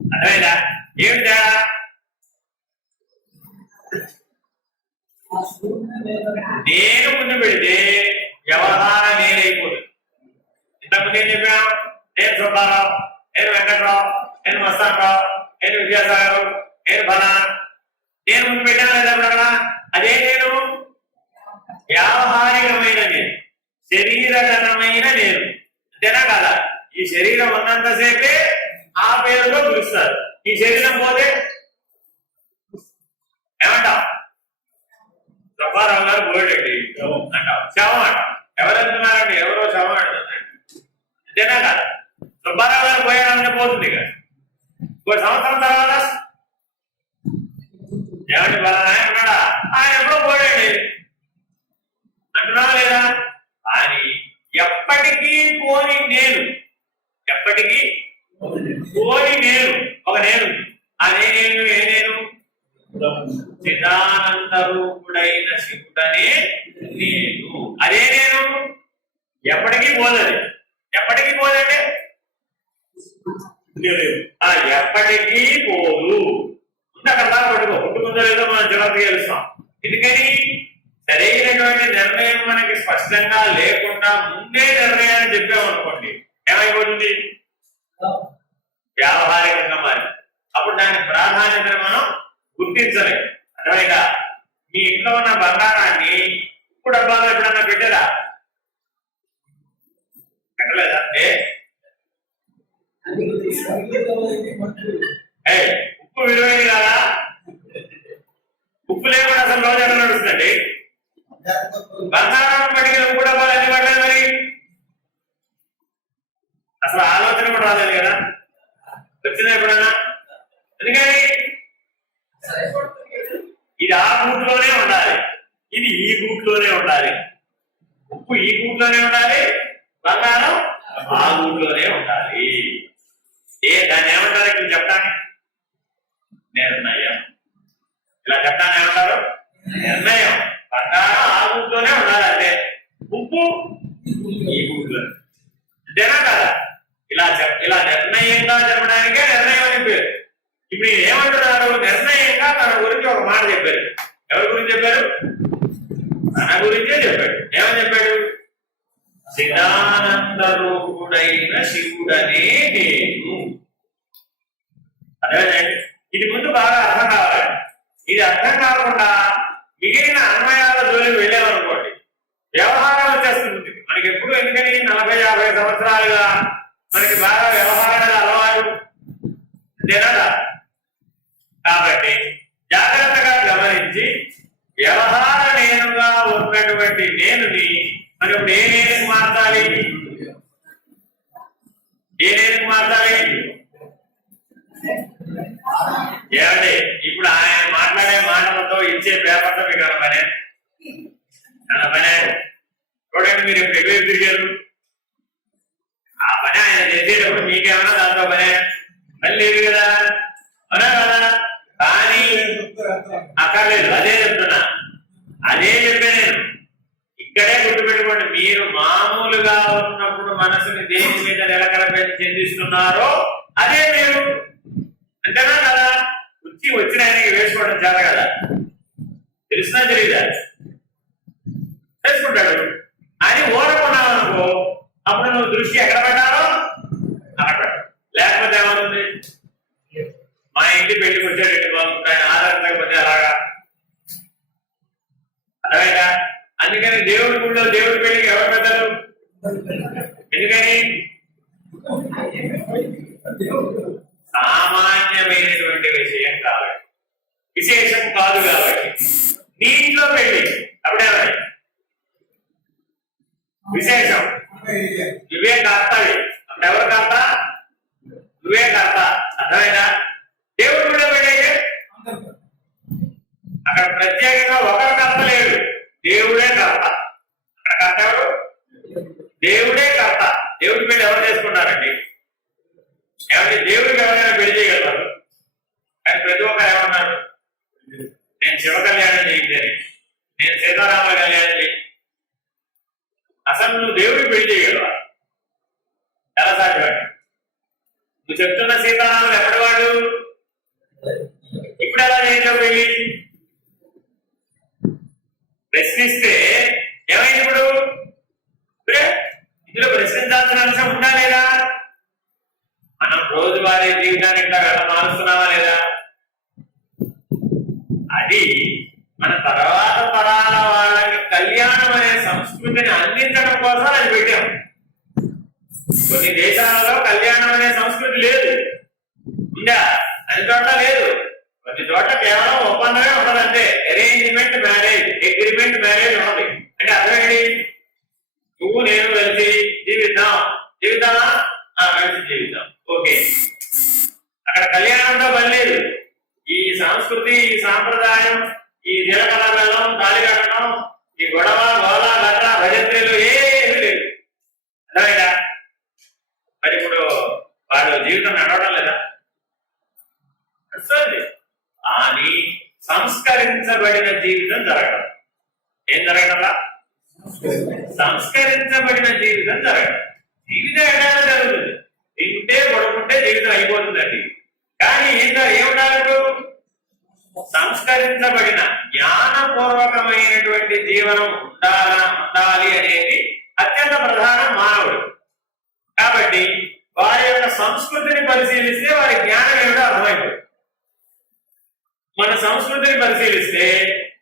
అర్థమైందా? ఏమిటా? నేను ముందు పెడితే వ్యవహారం నేనైపోతుంది. ఇంతకుముందు ఏం చెప్పాం? నేను సుబ్బారావు, నేను వెంకట్రావు, నేను మస్తానరావు, నేను విద్యాసాగర్, నేను ఫలానా. నేను ముందు పెట్టాను లేదా అక్కడ? అదే నేను వ్యావహారికమైన నేను, శరీరగతమైన నేను. అంతేనా కాదా? ఈ శరీరం ఉన్నంతసేపే ఆ పేరుతో పిలుస్తారు. ఈ శరీరం పోతే ఏమంటావు? సుబ్బారావు గారు పోయాడండి అంటావు, శవం అంటావు. ఎవరు వెళ్తున్నారండి? ఎవరో శవం అంటున్నాడు. అంతేనా కాదా? సుబ్బారావు గారు పోయాడంటే పోతుంది కదా. ఇంకో సంవత్సరం తర్వాత ఏమంటే బలానా ఉన్నాడా? ఆయన ఎప్పుడో పోయాడండి అంటున్నావా లేదా? అని ఎప్పటికీ పోని నేను, ఎప్పటికీ పోని నేను, ఒక నేను. ఆ నేను ఏ నేను? చిదానంద రూపుడైన శివుడనే నేను. అదే నేను ఎప్పటికీ పోలేదు. ఎప్పటికీ పోదంటే ఎప్పటికీ పోదు. అక్కడ దాకా పట్టుకో, పుట్టుకుందో లేదో మనం చివరికి తెలుస్తాం. ఎందుకని సరైనటువంటి నిర్ణయం మనకి స్పష్టంగా లేకుండా ముందే నిర్ణయాన్ని చెప్పామనుకోండి ఏమైపోతుంది, వ్యావహారికంగా మారి అప్పుడు దాని ప్రాధాన్యతను మనం గుర్తించలేము. అర్థమైందా? మీ ఇంట్లో ఉన్న బంగారాన్ని ఉప్పు డబ్బాలో ఎప్పుడన్నా పెట్టారా? పెట్టలేదా? ఉప్పు విలువైంది కదా, ఉప్పు లేకుండా అసలు రోజు ఎక్కడ నడుస్తుందండి? బంగారం పట్టుకెళ్ళి ఉప్పు డబ్బాలు ఎన్ని పడలేదు మరి? అసలు ఆలోచన కూడా రాలేదు కదా, వచ్చిందా ఎప్పుడన్నా? ఎందుకని ఇది ఆ గూట్లోనే ఉండాలి, ఇది ఈ గూట్లోనే ఉండాలి. ఉప్పు ఈ గూట్లోనే ఉండాలి, బంగారం ఆ గూట్లోనే ఉండాలి. దాన్ని ఏమంటారు ఇక్కడ చెప్పడానికి? నిర్ణయం. ఇలా చెప్పడానికి ఏమంటారు? నిర్ణయం. బంగారం ఆ గూట్లోనే ఉండాలి, అంటే ఉప్పు ఈ గూట్లో. అంతేనా కదా? ఇలా నిర్ణయంగా చెప్పడానికే నిర్ణయం అని పేరు. ఇప్పుడు ఏమంటున్నారు? నిర్ణయంగా తన గురించి ఒక మాట చెప్పారు. ఎవరి గురించి చెప్పారు? తన గురించే చెప్పాడు. ఏమని చెప్పాడు? చిదానంద రూపుడైన శివుడనే నేను. అదేనండి, ఇది ముందు బాగా అర్థం కావాలి. ఇది అర్థం కాకుండా మిగిలిన అన్వయాల జోలికి వెళ్ళామనుకోండి వ్యవహారం వచ్చేస్తుంది మనకి ఎప్పుడు. ఎందుకని 40-50 సంవత్సరాలుగా మనకి బాగా వ్యవహారాల అలవాటు, అంతేనా? కాబట్టి జాగ్రత్తగా గమనించి వ్యవహార నేనుగా ఉన్నటువంటి నేనుని మరి ఇప్పుడు ఏ నేనుకు మార్చాలి? ఏ నేనుకు మార్చాలి? ఏమండి, ఇప్పుడు ఆయన మాట్లాడే మాటలతో ఇచ్చే పేపర్తో మీకు అన్న పనే చూడండి. మీరు ఇప్పుడు ఎటువైపు తిరిగారు? ఆ పని ఆయన చేసేటప్పుడు మీకేమన్నా దాంతో పనే మళ్ళీ లేదు కదా, అవునా కదా? కానీ అక్కర్లేదు, అదే చెప్తున్నా, అదే చెప్పే నేను. ఇక్కడే గుర్తుపెట్టుకోండి, మీరు మామూలుగా ఉన్నప్పుడు మనసుని దేని మీద నిలకడ చెందిస్తున్నారో అదే మీరు. అంతేనా కదా? వచ్చిన ఆయనకి వేసుకోవడం చేత కదా, తెలిసినా తెలియదా? తెలుసుకుంటాడు. అని ఓడకున్నావు అనుకో, అప్పుడు నువ్వు దృష్టి ఎక్కడ పెట్టాలో అక్కడ పెట్టాలి. లేకపోతే ఏమవుతుంది? మా ఇంటి పెళ్లికి వచ్చాడు బాబు, ఆయన ఆదరించకపోతే అలాగా. అర్థమైనా? అందుకని దేవుడి గుడిలో దేవుడి పెళ్లికి ఎవరు పెద్దలు? ఎందుకని? సామాన్యమైనటువంటి విషయం కాబట్టి, విశేషం కాదు కాబట్టి. దీంట్లో పెళ్లి అప్పుడేమై విశేషం, నువ్వే కర్తవి. అప్పుడు ఎవరు కర్త? నువ్వే కర్త. అర్థమైనా? దేవుడి గుడిలో పెళ్లి అక్కడ ప్రత్యేకంగా ఒకరు కర్త లేడు, దేవుడే కర్త. అక్కడ కర్త ఎవరు? దేవుడే కర్త. దేవుడి పెళ్లి ఎవరు చేసుకున్నారండి? ఏమంటే దేవుడికి ఎవరైనా పెళ్లి చేయగలరు? కానీ ప్రతి ఒక్కరు ఏమన్నారు? నేను శివ కళ్యాణం చేయించాను, నేను సీతారామ కళ్యాణం చేయి. అసలు నువ్వు దేవుడికి పెళ్లి చేయగలవా? ఎలా సాధ్యపడి? నువ్వు చెప్తున్న సీతారాములు ఎప్పటి వాడు? ఇప్పుడు ఎలా చేయించావు పెళ్లి? ప్రశ్నిస్తే ఏమైంది? ఇప్పుడు ఇందులో ప్రశ్నించాల్సిన అంశం ఉందా లేదా? మనం రోజువారీ జీవితాన్ని ఇట్లా ఎలా మారుస్తున్నావా లేదా? అది మన తర్వాత తరాల వాళ్ళకి కళ్యాణం అనే సంస్కృతిని అందించడం కోసం అది పెట్టాం. కొన్ని దేశాలలో కళ్యాణం అనే సంస్కృతి లేదు, ఉందా? అన్ని చోట్ల లేదు. కొన్ని చోట్ల కేవలం ఒప్పందమే ఉండదంటే అరేంజ్మెంట్ మ్యారేజ్, అగ్రిమెంట్ మ్యారేజ్ ఉన్నది. అంటే అర్థమేంటి? నువ్వు నేను కలిసి జీవితామా కలిసి జీవితాం, ఓకే. అక్కడ కళ్యాణంతో పని లేదు. ఈ సంస్కృతి, ఈ సాంప్రదాయం, ఈ జీలకర్ర బెల్లం, తాళి కట్టడం, ఈ గొడవ, గోళ, గట్ట, భజంత్రులు ఏమీ లేదు. అర్థమైనా? మరి ఇప్పుడు వాడు జీవితం నడవడం లేదా? కానీ సంస్కరించబడిన జీవితం జరగడం. ఏం జరగడం? సంస్కరించబడిన జీవితం జరగడం. జీవితం ఎక్కడ జరుగుతుంది? తింటే పడుకుంటే జీవితం అయిపోతుందండి. కానీ ఏముండాలి ఇప్పుడు? సంస్కరించబడిన జ్ఞానపూర్వకమైనటువంటి జీవనం ఉండాలి అనేది అత్యంత ప్రధానం మానవుడు. కాబట్టి వారి యొక్క సంస్కృతిని పరిశీలిస్తే వారి జ్ఞానం ఏమిటో అర్థమైపోతుంది. మన సంస్కృతిని పరిశీలిస్తే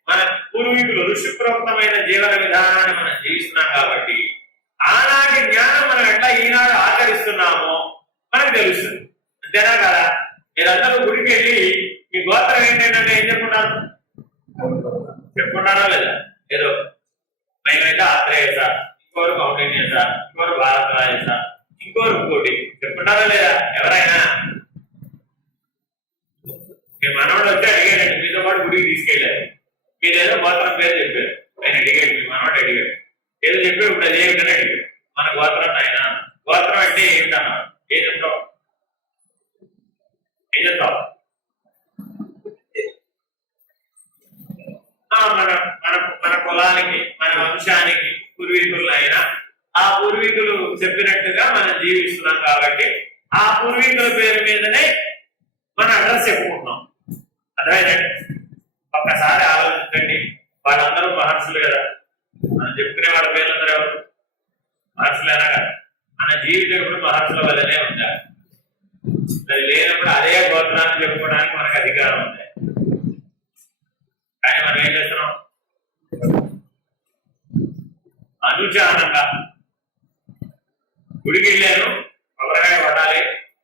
మన పూర్వీకులు ఋషిప్రోక్తమైన జీవన విధానాన్ని మనం జీవిస్తున్నాం కాబట్టి ఆనాటి జ్ఞానం మనం ఎట్లా ఈనాడు ఆచరిస్తున్నామో మనకు తెలుస్తుంది. అంతేనా కదా? మీరందరూ గుడికి వెళ్ళి మీ గోత్రం ఏంటంటే ఏం చెప్పుకుంటారా లేదా? ఏదో మేమైతే ఆత్రేయస, ఇంకోరు కౌండిన్యస, ఇంకోరు భారతరాయస, ఇంకోరు ఇంకోటి చెప్పుకుంటారా లేదా? ఎవరైనా మీ మనవాడు వచ్చి అడిగాడండి, మీతో పాటు గుడికి తీసుకెళ్ళారు, మీరేదో గోత్రం పేరు చెప్పారు, ఆయన అడిగాడు, మీ మనవాడు అడిగాడు, ఏదో చెప్పాడు, ఇప్పుడు అది ఏమిటని అడిగాడు. మన గోత్రం ఆయన గోత్రం అంటే ఏమిటన్నా? ఏం చెప్తావు? ఏం చెప్తావు? మన మన మన కులానికి, మన వంశానికి పూర్వీకులు అయినా ఆ పూర్వీకులు చెప్పినట్టుగా మనం జీవిస్తున్నాం కాబట్టి ఆ పూర్వీకుల పేరు మీదనే మన అడ్రస్ చెప్పుకుంటున్నాం. అర్థమైందండి? ఒక్కసారి ఆలోచించండి, వాళ్ళందరూ మహర్షులు కదా, మనం చెప్పుకునే వాళ్ళ పేర్లందరూ ఎవరు? మహర్షులైనా కదా. మన జీవితం ఇప్పుడు మహర్షుల వల్లనే ఉండాలి. అది లేనప్పుడు అదే గోత్రాన్ని చెప్పుకోవడానికి మనకు అధికారం ఉంది. కానీ మనం ఏం చేస్తున్నాం? అనుచానంగా గుడికి వెళ్ళాను, కొబ్బరికాయ కొట్టాలి,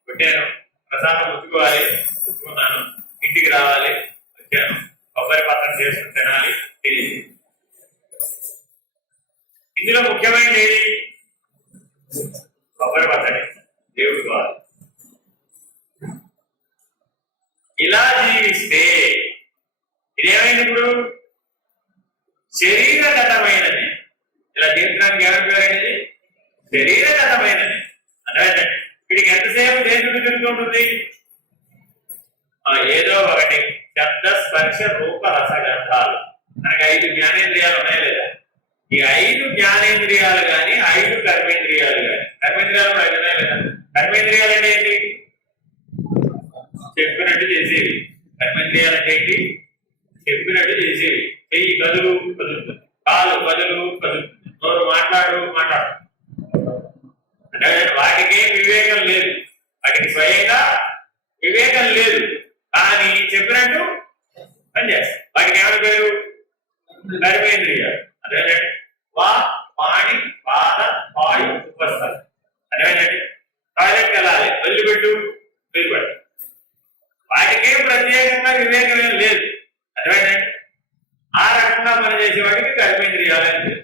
కొట్టాను, ప్రసాదం ముచ్చుకోవాలి, ముచ్చుకున్నాను, ఇంటికి రావాలి, వచ్చాను, కొబ్బరి పత్రం చేసుకుని తినాలి, తెలియదు. ఇందులో ముఖ్యమైనది ఏది? కొబ్బరి పచ్చడి, దేవుడు కావాలి. ఇలా జీవిస్తే ఇదేమైంది? ఇప్పుడు శరీరగతమైనది. ఇలా జీవించడానికి ఏమైనా పేరైనది? శరీరగతమైనది. అర్థమైందండి? వీడికి ఎంతసేపు దేని చుట్టూ తిరుగుతుంటుంది? ఏదో ఒకటి శబ్ద స్పర్శ రూప రసగంధాలు. మనకి 5 జ్ఞానేంద్రియాలు ఉన్నాయి లేదా? ఈ 5 జ్ఞానేంద్రియాలు కానీ 5 కర్మేంద్రియాలు కానీ, కర్మేంద్రియాలు 5 ఉన్నాయి లేదా? కర్మేంద్రియాలు అంటే ఏంటి? చెప్పినట్టు చేసేవి. కర్మేంద్రియాలు అంటే ఏంటి? చెప్పినట్టు చేసేవి. చెయ్యి కదులు కదులుతుంది, కాలు కదులు కదులుతుంది, నోరు మాట్లాడు మాట్లాడు. అంటే వాటికి వివేకం లేదు, వాటికి స్వయంగా వివేకం లేదు, కానీ చెప్పినట్టు పనిచేస్తాయి. వాటికి ఏమైనా పేరు? కర్మేంద్రియాలు. అదేనండి. వా, పాణి, పాద, వాయు, ఉపస్థానం. అదేనండి. టాయిలెట్కి వెళ్ళాలి, వదిలిపెట్టు, వదిలిపెట్టు. వాటికేం ప్రత్యేకంగా వివేకం ఏం లేదు. అర్థమైందండి? ఆ రకంగా పనిచేసే వాటికి కర్మేంద్రియాలు అని లేదు.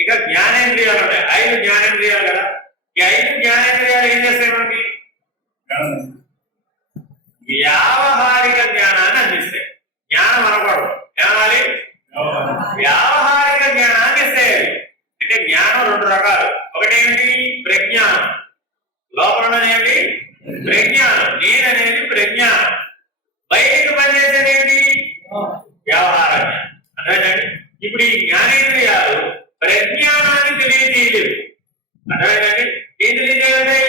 ఇక జ్ఞానేంద్రియాలు ఉన్నాయి, 5 జ్ఞానేంద్రియాలు కదా. ఈ 5 జ్ఞానేంద్రియాలు ఏం చేస్తాయి? మనకి వ్యావహారిక జ్ఞానాన్ని అందిస్తాయి. జ్ఞానం అనకూడదు, జ్ఞానాలి వ్యావహారిక జ్ఞానాన్ని ఇస్తాయి. అంటే జ్ఞానం 2 రకాలు. ఒకటేమిటి? ప్రజ్ఞానం. లోపల ఏమిటి? ప్రజ్ఞానం. నేననేది ప్రజ్ఞానం. బయటికి పనిచేసేది ఏంటి? వ్యవహార జ్ఞానం. అర్థమైందండి? ఇప్పుడు ఈ జ్ఞానేంద్రియాలు ప్రజ్ఞానాన్ని తెలియజేయలేదు. అర్థమైందండి? ఏం తెలియజేయాలి?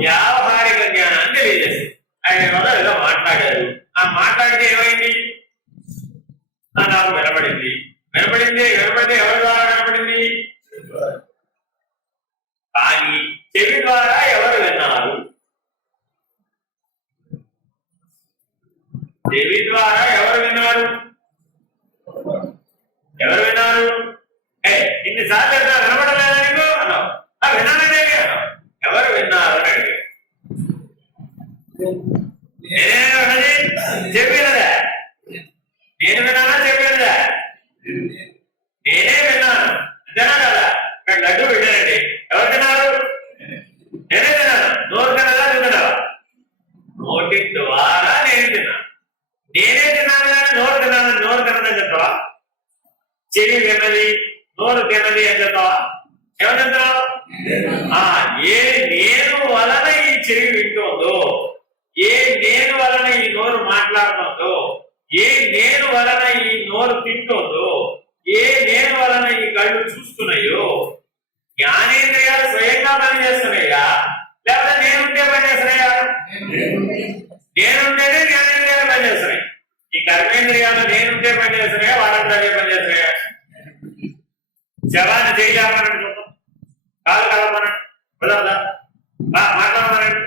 వ్యావహారిక జ్ఞానాన్ని తెలియజేస్తుంది. ఆయన ఏదో మాట్లాడారు, ఆ మాట్లాడితే ఏమైంది? నాకు వినపడింది. వినపడితే ఎవరి ద్వారా వినపడింది? కానీ చెవి ద్వారా ఎవరు విన్నారు? చెవి ద్వారా ఎవరు విన్నారు? ఎవరు విన్నారు? ఇన్నిసార్లు వినపడలేదా నీకు అన్నావు. వినాలనే అన్నావు. ఎవరు విన్నారు అని అడిగారు. నేనేనా విన్నది? చెప్పినదా? నేను విన్నానా? చెప్పినదా? నేనే విన్నాను. అంతేనా కదా? ఇక్కడ లడ్డు పెట్టానండి, ఎవరు తిన్నారు? నేనే తిన్నాను. నోరు తిన్నదా? తిన్నావా? నోటి ద్వారా నేను తిన్నాను. నేనే తిన్నాను కానీ నోరు తిన్నాను, నోరు తిన్నదని చెప్తావా? చెవి విన్నది, నోరు తిన్నది అని చెప్తావా? ఏమని చెప్తావు? ఏ నేను వలన ఈ చెవి వింటుందో, ఏ నేను వలన ఈ నోరు మాట్లాడుతుందో, ఏ నేను వలన ఈ నోరు తింటుందో, ఏ నేను వలన ఈ కళ్ళు చూస్తున్నాయో, జ్ఞానేంద్రియాలు స్వయంగా పనిచేస్తున్నాయా లేకపోతే నేనుంటే పనిచేస్తున్నాయా? నేనుంటేనే జ్ఞానేంద్రియాలు పనిచేస్తున్నాయి. ఈ కర్మేంద్రియాలు నేనుంటే పనిచేస్తున్నాయా, వారంతా అదే పనిచేస్తున్నాయా? శవాన్ని చేయలేమనండి, చూద్దాం. కాలు కలపనండి, కుదరదా? మాట్లాడమనండి,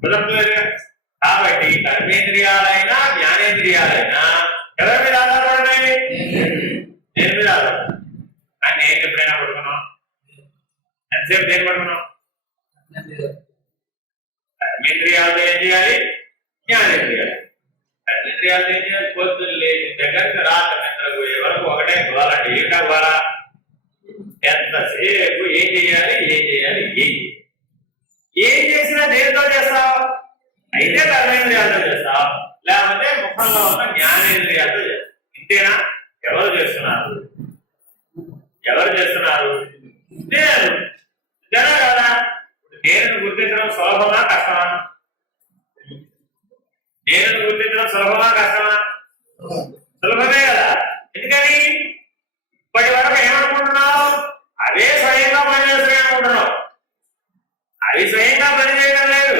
కుదరలేదుగా. కాబట్టి కర్మేంద్రియాలైనా జ్ఞానేంద్రియాలైనా ఎవరి మీద ఆధారపడినాయి? దేని మీద ఆధారపడి. కానీ నేను ఎప్పుడైనా పడుకున్నాం, ఎంతసేపు దేని పడుకున్నాం? కర్మేంద్రియాలతో ఏం చేయాలి? జ్ఞానేంద్రియాలు. కర్మేంద్రియాలతో ఏం చేయాలి? పొద్దున్న లేని దగ్గరికి రాత్రి నిద్రపోయే వరకు ఒకటే గోలండి. ఏంటా గోల? ఎంతసేపు ఏం చేయాలి, ఏం చేయాలి, ఏం చేసినా దేనితో చేస్తావు? అయితే కర్మేంద్రియాలతో చేస్తావు, లేకపోతే ముఖంలో ఉన్న జ్ఞానేంద్రియాలతో చేస్తావు. ఇంతేనా? ఎవరు చేస్తున్నారు? ఎవరు చేస్తున్నారు? నేను. ఇంతేనా కదా? నేను గుర్తించడం సులభమా కష్టమా? నేను గుర్తించడం సులభమా కష్టమా? సులభమే కదా. ఎందుకని? ఇప్పటి వరకు ఏమనుకుంటున్నావు? అవే స్వయంగా పనిచేస్తున్నాయి అనుకుంటున్నావు. అవి స్వయంగా పనిచేయడం లేదు.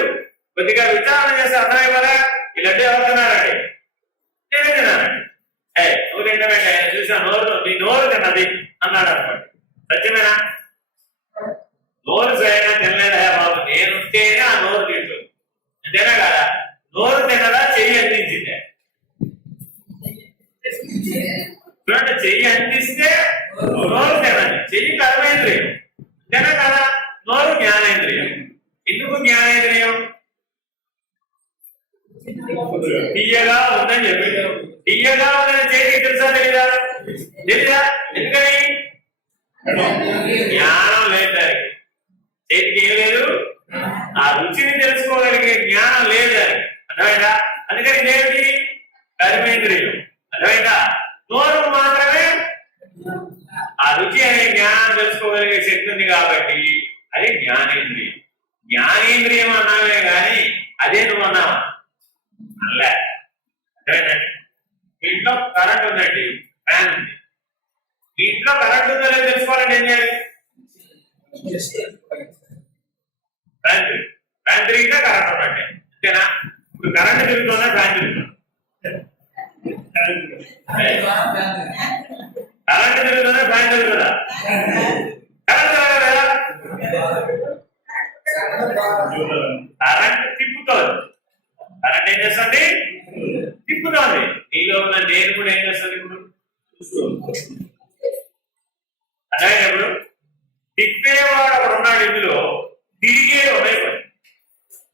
కొద్దిగా విచారణ చేస్తే అర్థమైపోదా? వీళ్ళంటే ఎవరుతున్నారండి? నేనే తిన్నానండి. నువ్వు తింటామంటే ఆయన చూసా నోరు, నీ నోరు తిన్నది అన్నాడు అనుకోండి. సత్యమేనా? నోరు స్వయంగా తినలేదా బాబు? నేనుంటేనే ఆ నోరు తింటుంది. అంతేనా కదా? నోరు తినదా, చెయ్యి అందించిందే. చూడండి, చెయ్యి అందిస్తే నోరు తినండి. చెయ్యి కర్మేంద్రియం. అంతేనా కదా? నోరు జ్ఞానేంద్రియం. ఎందుకు జ్ఞానేంద్రియం? తీయగా ఉందని చెప్పి. తీయగా ఉందని చేతికి తెలుసా తెలీదా? తెలీదా? ఎందుకని? జ్ఞానం లేదు దానికి. చేతికి ఏం లేదు? ఆ రుచిని తెలుసుకోగలిగే జ్ఞానం లేదు దానికి. అర్థమైందా? అందుకని ఇదేమిటి? కర్మేంద్రియం. అర్థమైందా? నోరు మాత్రమే ఆ రుచి అనే జ్ఞానం తెలుసుకోగలిగే శక్తి ఉంది కాబట్టి అది జ్ఞానేంద్రియం. జ్ఞానేంద్రియం అన్నావే గాని అదే నువ్వు అన్నావా? అల్లే. అర్థమైందండి? మీ ఇంట్లో కరెంట్ ఉందండి, ఫ్యాన్ ఉంది. మీ ఇంట్లో కరెంట్ ఉందో లేదో తెలుసుకోవాలంటే ఏం చేయాలి? ఫ్యాన్ తిరిగితే కరెంట్ ఉన్నట్టే. అంతేనా? ఇప్పుడు కరెంట్ తిరుగుతుందా, ఫ్యాన్ తిరుగుతుందా? కరెంట్ తిరుగుతుందా, ఫ్యాన్ తిరుగుతుందా? కరెంట్ తిరగదా? కరెంట్ తిప్పుతోంది. కరెంట్ ఏం చేస్తుంది? తిప్పుతోంది. నీలో ఉన్న నేను కూడా ఏం చేస్తుంది? ఇప్పుడు అర్థమైనప్పుడు తిప్పేవాడు ఒకడు ఉన్నాడు, ఇందులో తిరిగే ఒకైపోయింది.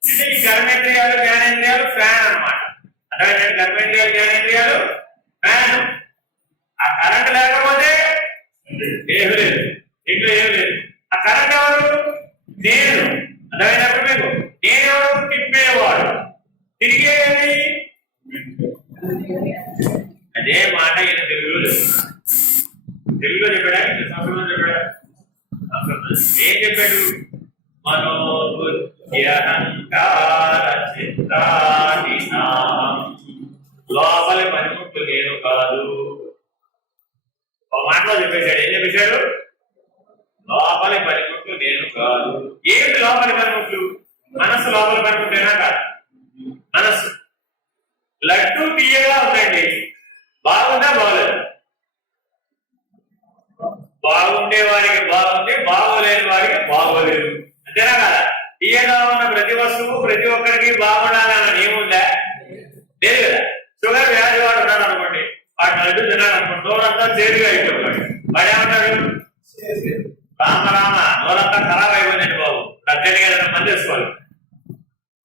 అంటే ఈ కర్మేంద్రియాలు జ్ఞానేంద్రియాలు ఫ్యాన్ అన్నమాట. అర్థమైందండి? కర్మేంద్రియాలు జ్ఞానేంద్రియాలు ఫ్యాన్. ఆ కరెంట్ లేకపోతే ఏమి లేదు, ఇంట్లో ఏమి లేదు. ఆ కరెంట్ ఎవరు? నేను. అర్థమైనప్పుడు మీకు నేనెవరు? తిప్పేవాడు. తిరిగేది అదే మాట ఈయన తెలుగులో చెప్తాడు. తెలుగులో చెప్పాడా, సంస్కృతంలో చెప్పాడా? ఏం చెప్పాడు? మనోబుద్ధ్యహంకార చిత్తాదీనా లోపలి పనిముట్లు నేను కాదు. ఒక మాటలో చెప్పేశాడు. ఏం చెప్పేశాడు? లోపలి పనిముట్లు నేను కాదు. ఏమిటి లోపలి పనిముట్లు? మనస్సు లోపలి పనిముట్లేనా కాదు? మనస్సు. లడ్డు తీయగా ఉందండి, బాగుందా బాగోలేదు? బాగుండే వారికి బాగుంది, బాగోలేని వారికి బాగోలేదు. అంతేనా కదా? తీయగా ఉన్న ప్రతి వస్తువు ప్రతి ఒక్కరికి బాగుండాలన్న నియముందా? లేదు కదా? షుగర్ వ్యాధి వాడు ఉన్నాడు అనుకోండి, వాడు లడ్డు తిన్నాడు అనుకోండి, నోరంతా చేదుగా అయిపోతాడు. వాడు ఏమంటాడు? రామ రామ, నోరంతా ఖరాబ్ అయిపోయిందండి బాబు, అర్జెంట్గా ఏదైనా పని చేసుకోవాలి.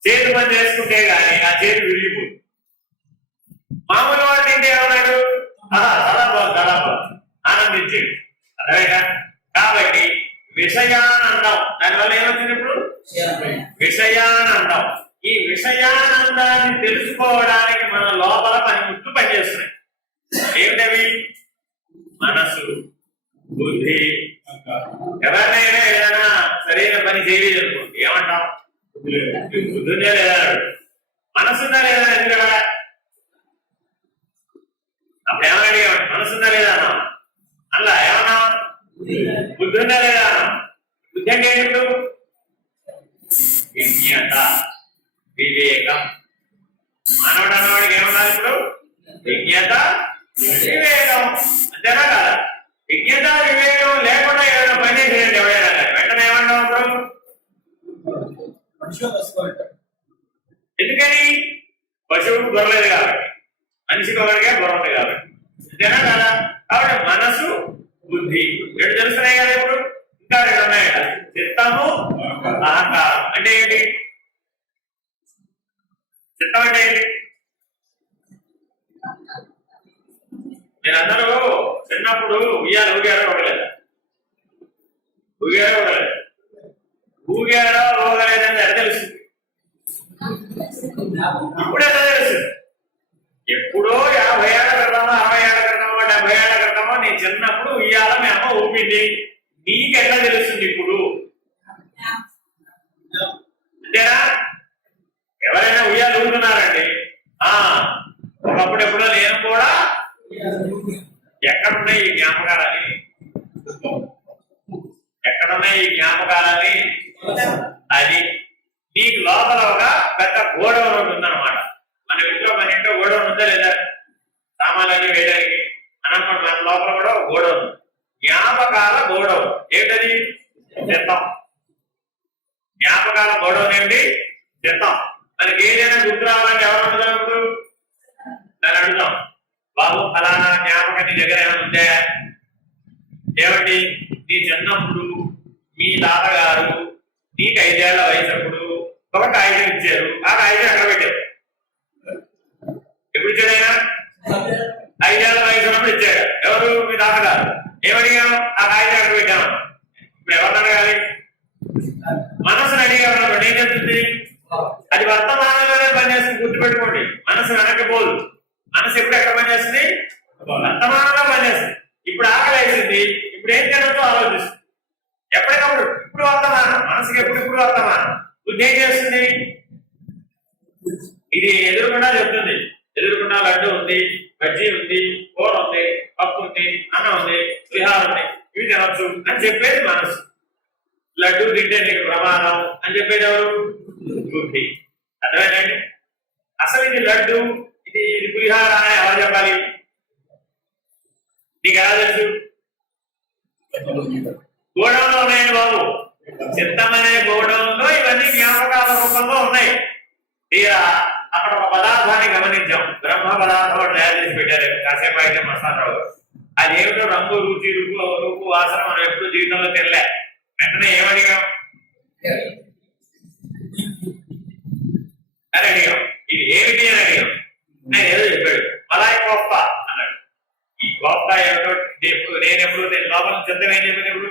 చేతి పని చేసుకుంటే గానీ ఆ చేతి విరిగిపోతుంది. మామూలు వాడు తింటే ఏమన్నాడు? చాలా బాగుంది ఆనందించేది. అర్థమైనా? కాబట్టి విషయానందం, దానివల్ల ఏమవుతుంది? ఇప్పుడు విషయానందం. ఈ విషయానందాన్ని తెలుసుకోవడానికి మన లోపల పనిముట్లు పనిచేస్తున్నాయి. ఏమిటవి? మనసు, బుద్ధి. ఎవరినైనా ఏదైనా సరైన పని చేయలేదు అనుకోండి, ఏమంటాం? బుద్ధి ఉందా లేదా? మనసుందా లేదా? ఎందుకడా అప్పుడు ఏమని అడిగామండి? మనసుందా లేదా అన్నా? అలా ఏమన్నా? బుద్ధి ఉందా లేదా అన్నా? బుద్ధి అంటే ఏమిటి? విజ్ఞత, వివేకం. మానవుడు అన్నవాడికి ఏమన్నారు ఇప్పుడు? విజ్ఞత, వివేకం. అంతేనా కదా? విజ్ఞత వివేకం లేకుండా ఏదైనా పని చేసేయండి ఎవరైనా కానీ వెంటనే ఏమంటాం అప్పుడు? ఎందుకని? పశువుకు గొర్రెలేదు కాబట్టి, మనిషికి ఒకరికే గొర్రె ఉంది కాబట్టి. అంతేనా కదా? కాబట్టి మనసు, బుద్ధి రెండు తెలుస్తున్నాయి కదా. ఇప్పుడు ఇంకా రెండు ఉన్నాయట. చిత్తము, అహంకారం. అంటే ఏంటి? చిత్తం అంటే ఏంటి? మీరందరూ చిన్నప్పుడు ఉయ్యాలు ఊగారో ఊగలేదు? ఊగారో ఊగలేదు? ఊగారో ఊగలేదని ఎక్కడ తెలుస్తుంది? ఇప్పుడు ఎట్లా తెలుస్తుంది? ఎప్పుడో 50 ఏళ్ల క్రితమో, 60 ఏళ్ల క్రితమో, 70 ఏళ్ల క్రితమో నీ చిన్నప్పుడు ఉయ్యాల మీ అమ్మ ఊపింది. నీకెట్లా తెలుస్తుంది ఇప్పుడు? అంతేనా? ఎవరైనా ఉయ్యాలు ఊగుతున్నారండి. ఒకప్పుడు ఎప్పుడో నేను కూడా ఎక్కడున్నాయి ఈ జ్ఞాపకాలని? ఎక్కడున్నాయి ఈ జ్ఞాపకాలని? అది నీకు లోపల ఒక పెద్ద గోడౌన్ ఒకటి ఉందన్నమాట. మన ఇంట్లో గోడౌన్ ఉందా లేదా? సామాన్లన్నీ వేయడానికి అన్నమాట. మన లోపల కూడా ఒక గోడౌన్, జ్ఞాపకాల గోడౌన్. ఏంటది? చిత్తం. జ్ఞాపకాల గోడౌన్ ఏంటి? చిత్తం. మనకి ఏదైనా గుర్తు రావాలంటే ఎవరు అడుగుతాం? ఇప్పుడు దాన్ని అడుగుతాం, బాబు ఫలానా జ్ఞాపకం నీ దగ్గర ఏమైనా ఉందే? ఏమండి? నీ చిన్నప్పుడు మీ తాతగారు నీకు 5 ఏళ్ల వయసప్పుడు ఒక కాగితం ఇచ్చారు. ఆ కాగితం ఎక్కడ పెట్టారు? ఎప్పుడు ఇచ్చాడు ఆయన? 5 ఏళ్ల వయసు ఉన్నప్పుడు ఇచ్చాడు. ఎవరు? మీ తాతగారు. ఏమడిగాం? ఆ కాగితం ఎక్కడ పెట్టాము. ఇప్పుడు ఎవరిని అడగాలి? మనసుని అడిగామన్నప్పుడు ఏం చెప్తుంది? అది వర్తమానంలోనే పనిచేస్తుంది. గుర్తుపెట్టుకోండి, మనసు వెనకపోదు. మనసు ఎప్పుడు ఎక్కడ పనిచేస్తుంది? వర్తమానంలో పనిచేస్తుంది. ఇప్పుడు ఆకలి వేసింది, ఇప్పుడు ఏం తినొచ్చో ఆలోచిస్తుంది. ఎప్పటికప్పుడు ఇప్పుడు వర్తమానం. మనసుకి ఎప్పుడు వర్తమానం. బుద్ధి ఏం చేస్తుంది? ఇది ఎదురుకుండా చెప్తుంది. ఎదురుకుండా లడ్డు ఉంది, బజ్జీ ఉంది, కూర ఉంది, పప్పు ఉంది, అన్నం ఉంది, విహారం ఉంది, ఇవి తినొచ్చు అని చెప్పేది మనసు. లడ్డు తింటే నీకు ప్రమాదం అని చెప్పేది ఎవరు? బుద్ధి. అర్థమేనండి? అసలు ఇది లడ్డు, ఇది పులిహార అని ఎవరు చెప్పాలి? నీకు ఎలా తెలుసు? గోడంలో ఉన్నాయండి బాబు. చిత్తం అనే గోడంలో ఇవన్నీ జ్ఞాపకాల రూపంలో ఉన్నాయి. తీరా అక్కడ ఒక పదార్థాన్ని గమనించాం. బ్రహ్మ పదార్థం తయారు చేసి పెట్టారు కాసేపు అయితే మసారావు. అది ఏమిటో రంగు, రుచి, రూపు, వాసన మనం ఎప్పుడు జీవితంలో తినలే. వెంటనే ఏమడిగాం? అని అడిగాం. ఇది ఏమిటి అని అడిగాం. నేను ఏదో చెప్పాడు, మలాయి కోఫ్తా అన్నాడు. ఈ కోఫ్తా ఏమిటో నేను ఎప్పుడు లోపల చిత్తం ఏం చెప్పిన ఎప్పుడు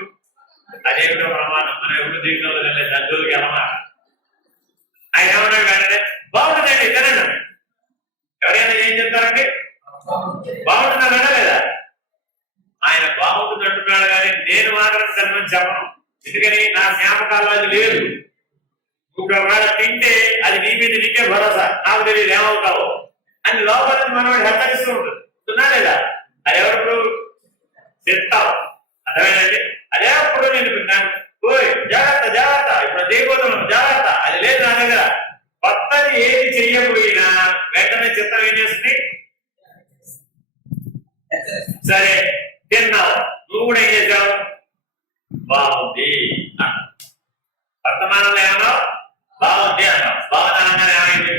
అదేమిటో ప్రమాణం మనం ఎప్పుడు జీవితంలో తినలేదు. దండోకి అన్నమాట. ఆయన ఏమన్నాడు? వెంటనే బాగుంటుందండి తినండి. ఎవరైనా ఏం చెప్తారండి? బాగుంటుందా వినలేదా? ఆయన బాగుంటుంది అంటున్నాడు కానీ నేను మాత్రం తినమని చెప్పను. ఎందుకని? నా జ్ఞాపకాల్లో అది లేదు. ఒకవేళ తింటే అది నీ మీద నీకే భరోసా. నాకు తెలియదు ఏమవుతావో అని లోపల మనవాడు హెచ్చరిస్తూ ఉంటుంది. ఉంటుందా లేదా? అది ఎవరు? చెప్తాం. అర్థమైందండి? అదే అప్పుడు నేను విన్నాను, ఓయ్ జాగ్రత్త జాగ్రత్త, ఇప్పుడు చేయబోతున్నాం జాగ్రత్త. అది లేదు నా దగ్గర. కొత్తది ఏది చెయ్యకపోయినా వెంటనే చిత్తం ఏం చేస్తుంది? సరే తిన్నావు, నువ్వు కూడా ఏం చేశావు? బాగుంది. వర్తమానంలో ఏమన్నావు? బాగుంది అన్నావు. బాగుంది అనగానే ఏమైంది?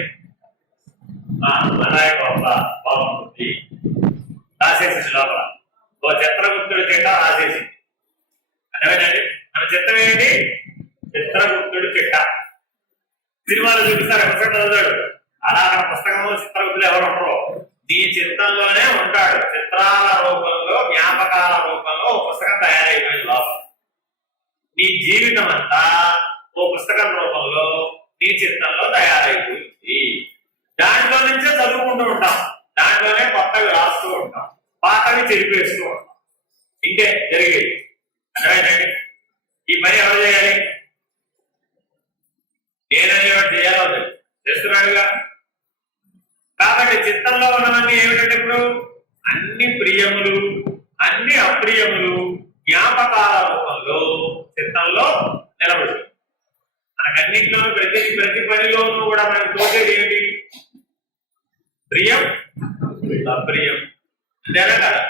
అలాగే బాగుంది రాసేసింది లోపల. ఓ చిత్రగుప్తుడి చిట్ట రాసేసింది. అర్థమేనండి? మన చిత్రం ఏంటి? చిత్రగుప్తుడి చిట్ట. సినిమాలు చూపిస్తారు, ఎక్కడ చదువుతాడు. అలా అక్కడ పుస్తకంలో చిత్రగుప్తులు ఎవరు ఉండరు. నీ చిత్తంలోనే ఉంటాడు. చిత్రాల రూపంలో, జ్ఞాపకాల రూపంలో ఓ పుస్తకం తయారైపోయింది లోపల. నీ జీవితం అంతా ఓ పుస్తకం రూపంలో నీ చిత్తంలో తయారైపోయింది. దాంట్లో నుంచే చదువుకుంటూ ఉంటాం. దాంట్లోనే కొత్తవి రాస్తూ ఉంటాం, పాతవి చెరిపేస్తూ ఉంటాం. ఇంకే జరిగేది. అర్థమైందండి? ఈ పని ఎవరు చేయాలి? నేననేవాడు చేయాలి, చేస్తున్నాడుగా. కాబట్టి చిత్తంలో ఉన్నవన్నీ ఏమిటంటే ఇప్పుడు అన్ని ప్రియములు, అన్ని అప్రియములు జ్ఞాపకాల రూపంలో చిత్తంలో నిలబడి మనకన్నింటిలో ప్రతి పనిలోనూ కూడా మనకు తోచేది ఏంటి? ప్రియం అప్రియం. అంతేనా కదా?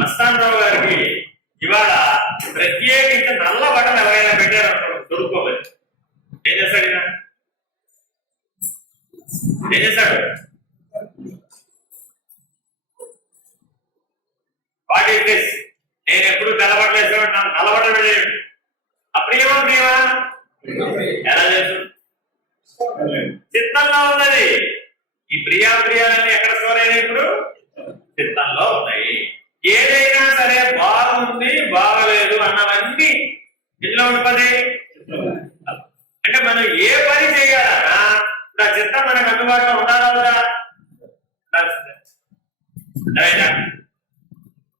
మస్తానరావు గారికి ఇవాళ ప్రత్యేకించి నల్ల బట్టలు ఎవరైనా పెట్టారనుకోండి దొరుకోవాలి, ఏం చేస్తాడు ఈయన? ఏం చేస్తాడు? What is this? నేను ఎప్పుడు తెల్లబట్టలు వేసేవాడు, నల్లబట్టలు పెట్టాడు. అప్రియమా ప్రియమా? ఎలా చేసు? చిత్తంలో ఉన్నది. ఈ ప్రియాలన్నీ ఎక్కడ స్టోర్ అయినాయి? ఇప్పుడు చిత్తంలో ఉన్నాయి. ఏదైనా సరే బాగుంది బాగలేదు అన్నవన్నీ ఇందులో ఉంటుంది. అంటే మనం ఏ పని చేయాలన్నా నా చిత్తం మనకు అందుబాటులో ఉండాలా కదా?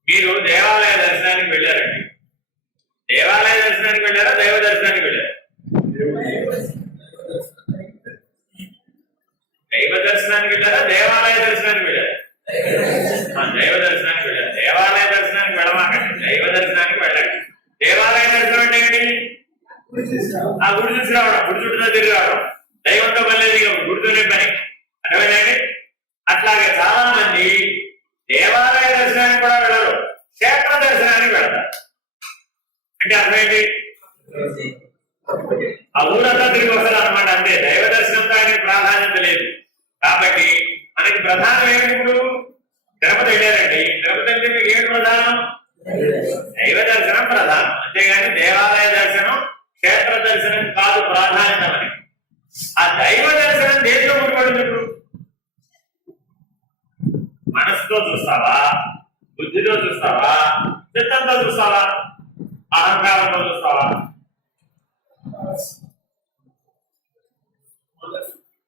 మీరు దేవాలయ దర్శనానికి వెళ్ళారండి. దేవాలయ దర్శనానికి వెళ్ళారా, దైవ దర్శనానికి వెళ్ళారా? దైవ దర్శనానికి వెళ్ళారా, దేవాలయ దర్శనానికి వెళ్ళారా? దైవ దర్శనానికి వెళ్ళారు. దేవాలయ దర్శనానికి వెళ్ళమాకండి, దైవ దర్శనానికి వెళ్ళండి. దేవాలయ దర్శనం అంటే ఏంటి? ఆ గుడి చూసి రావడం, గుడి చుట్టూ తిరిగి రావడం. దైవంతో పని లేదు, గుడితోనే పని. అర్థమైందండి? అట్లాగే చాలా మంది దేవాలయ దర్శనానికి కూడా వెళ్ళరు, క్షేత్ర దర్శనానికి వెళ్తారు. అంటే అర్థమేంటి? ఆ ఊరంతా తిరిగి వస్తారు అనమాట. అంతే. దైవ దర్శనంతో ఆయనకి ప్రాధాన్యత లేదు. కాబట్టి మనకి ప్రధానం ఏంటి? ఇప్పుడు తిరుపతి వెళ్ళారండి, తిరుపతి అంటే మీకు ఏంటి ప్రధానం? దైవ దర్శనం ప్రధానం. అంతేగాని దేవాలయ దర్శనం, క్షేత్ర దర్శనం కాదు ప్రాధాన్యత మనకి. ఆ దైవ దర్శనం దేంతో ముడిపడింది? ఇప్పుడు మనసుతో చూస్తావా, బుద్ధితో చూస్తావా, చిత్తంతో చూస్తావా, అహంకారంతో చూస్తావా?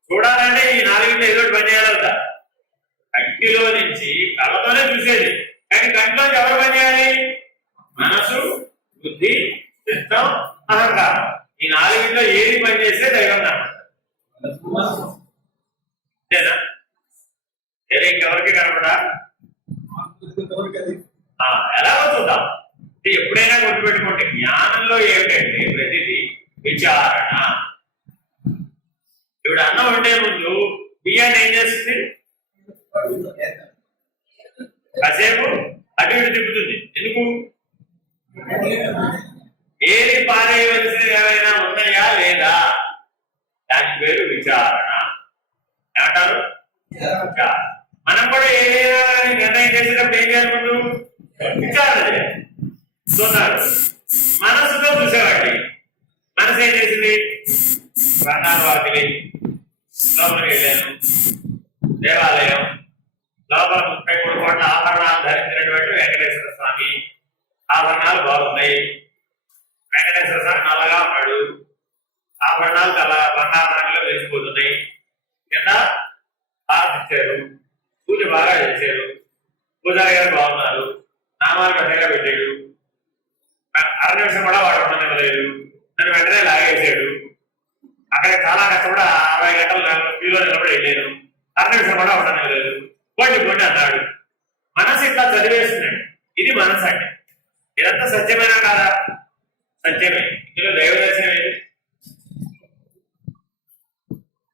చూడాలంటే ఈ నాలుగింటి ఏదో పని చేయాలంట. కంటిలో నుంచి కళ్ళతోనే చూసేది, కానీ కంటిలోంచి ఎవరు పని చేయాలి? మనసు, బుద్ధి, చిత్తం, అహంకారం. ఈ నాలుగింటిలో ఏది పని చేస్తే దైవం అంతేనా? లేదా ఇంకెవరికి కనపడా? ఎలాగో చూద్దాం. ఎప్పుడైనా గుర్తుపెట్టుకోండి, జ్ఞానంలో ఏమిటంటే ప్రతిదీ విచారణ. ఇప్పుడు అన్నం వండే ముందు బియ్యాన్ని ఏం చేస్తుంది? కాసేపు అటు ఇటు తిప్పుతుంది. ఎందుకు? ఏది పారేయవలసినవి ఏమైనా ఉన్నాయా లేదా, దాని పేరు విచారణ. ఏమంటారు? మనం కూడా ఏదైనా నిర్ణయం చేసేటప్పుడు ఏం చేయాలి? ముందు విచారణ చేయాలి. చూన్నారు, మనసుతో చూసేవాడి మనసు ఏం చేసింది? ప్రాణాలు వాకిలి లోపలికి వెళ్ళాను, దేవాలయం లోపల 33 కోట్ల ఆభరణాలు ధరించినటువంటి వెంకటేశ్వర స్వామి. ఆభరణాలు బాగున్నాయి, వెంకటేశ్వర స్వామి నల్లగా ఉన్నాడు, ఆభరణాలు చాలా బంగారు రంగులో వేసిపోతున్నాయి. కింద ఆశించారు, పూజ బాగా చేశారు, పూజారి గారు బాగున్నారు, నామాలు గట్టిగా పెట్టాడు. అర నిమిషం కూడా వాడు ఉండనివ్వలేదు, నన్ను వెంటనే లాగేసాడు. అక్కడ చాలా కష్టపడి 60 గంటలు క్యూలో నిలబడి వెళ్ళాను, అర నిమిషం కూడా ఉండనివ్వలేదు. పోండి అన్నాడు. మనసు ఇట్లా చదివేస్తున్నాడు. ఇది మనసు అంటే. ఇదంతా సత్యమేనా కాదా? సత్యమే. ఇందులో దైవ దర్శనం ఏంటి?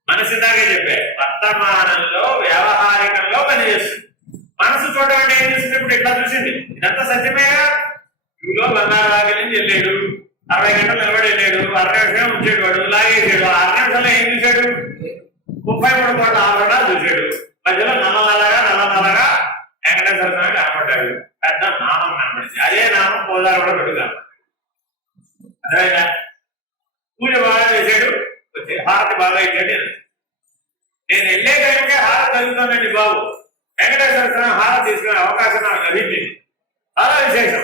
మనసు ఇందాకే చెప్పారు, వర్తమానంలో వ్యవహారికంలో పనిచేస్తుంది. మనసు చూడడం అంటే ఏం చేస్తుంది? ఇప్పుడు ఇట్లా చూసింది, ఇదంతా సత్యమేగా. క్యూలో బంగారు వాకిలించి వెళ్ళాడు, 60 గంటలు నిలబడి వెళ్ళాడు, అర నిమిషం ఉంచాడు, వాడు లాగేసాడు. 6 నిమిషాల్లో ఏం చూశాడు? 33 కోట్ల ఆభరణాలు చూశాడు. మధ్యలో నల్లగా వెంకటేశ్వర స్వామి కనపడ్డాడు. పెద్ద నామం కనపడింది. అదే నామం పోదారు కూడా పెట్టుకున్నాడు. అర్థమైందా? పూజ బాగా చేశాడు, వచ్చి హారతి బాగా ఇచ్చాడు. నేను వెళ్ళే టైంకే హారతి చదువుతానండి బాబు. వెంకటేశ్వర స్వామి హారతి తీసుకునే అవకాశం నాకు లభించింది. చాలా విశేషం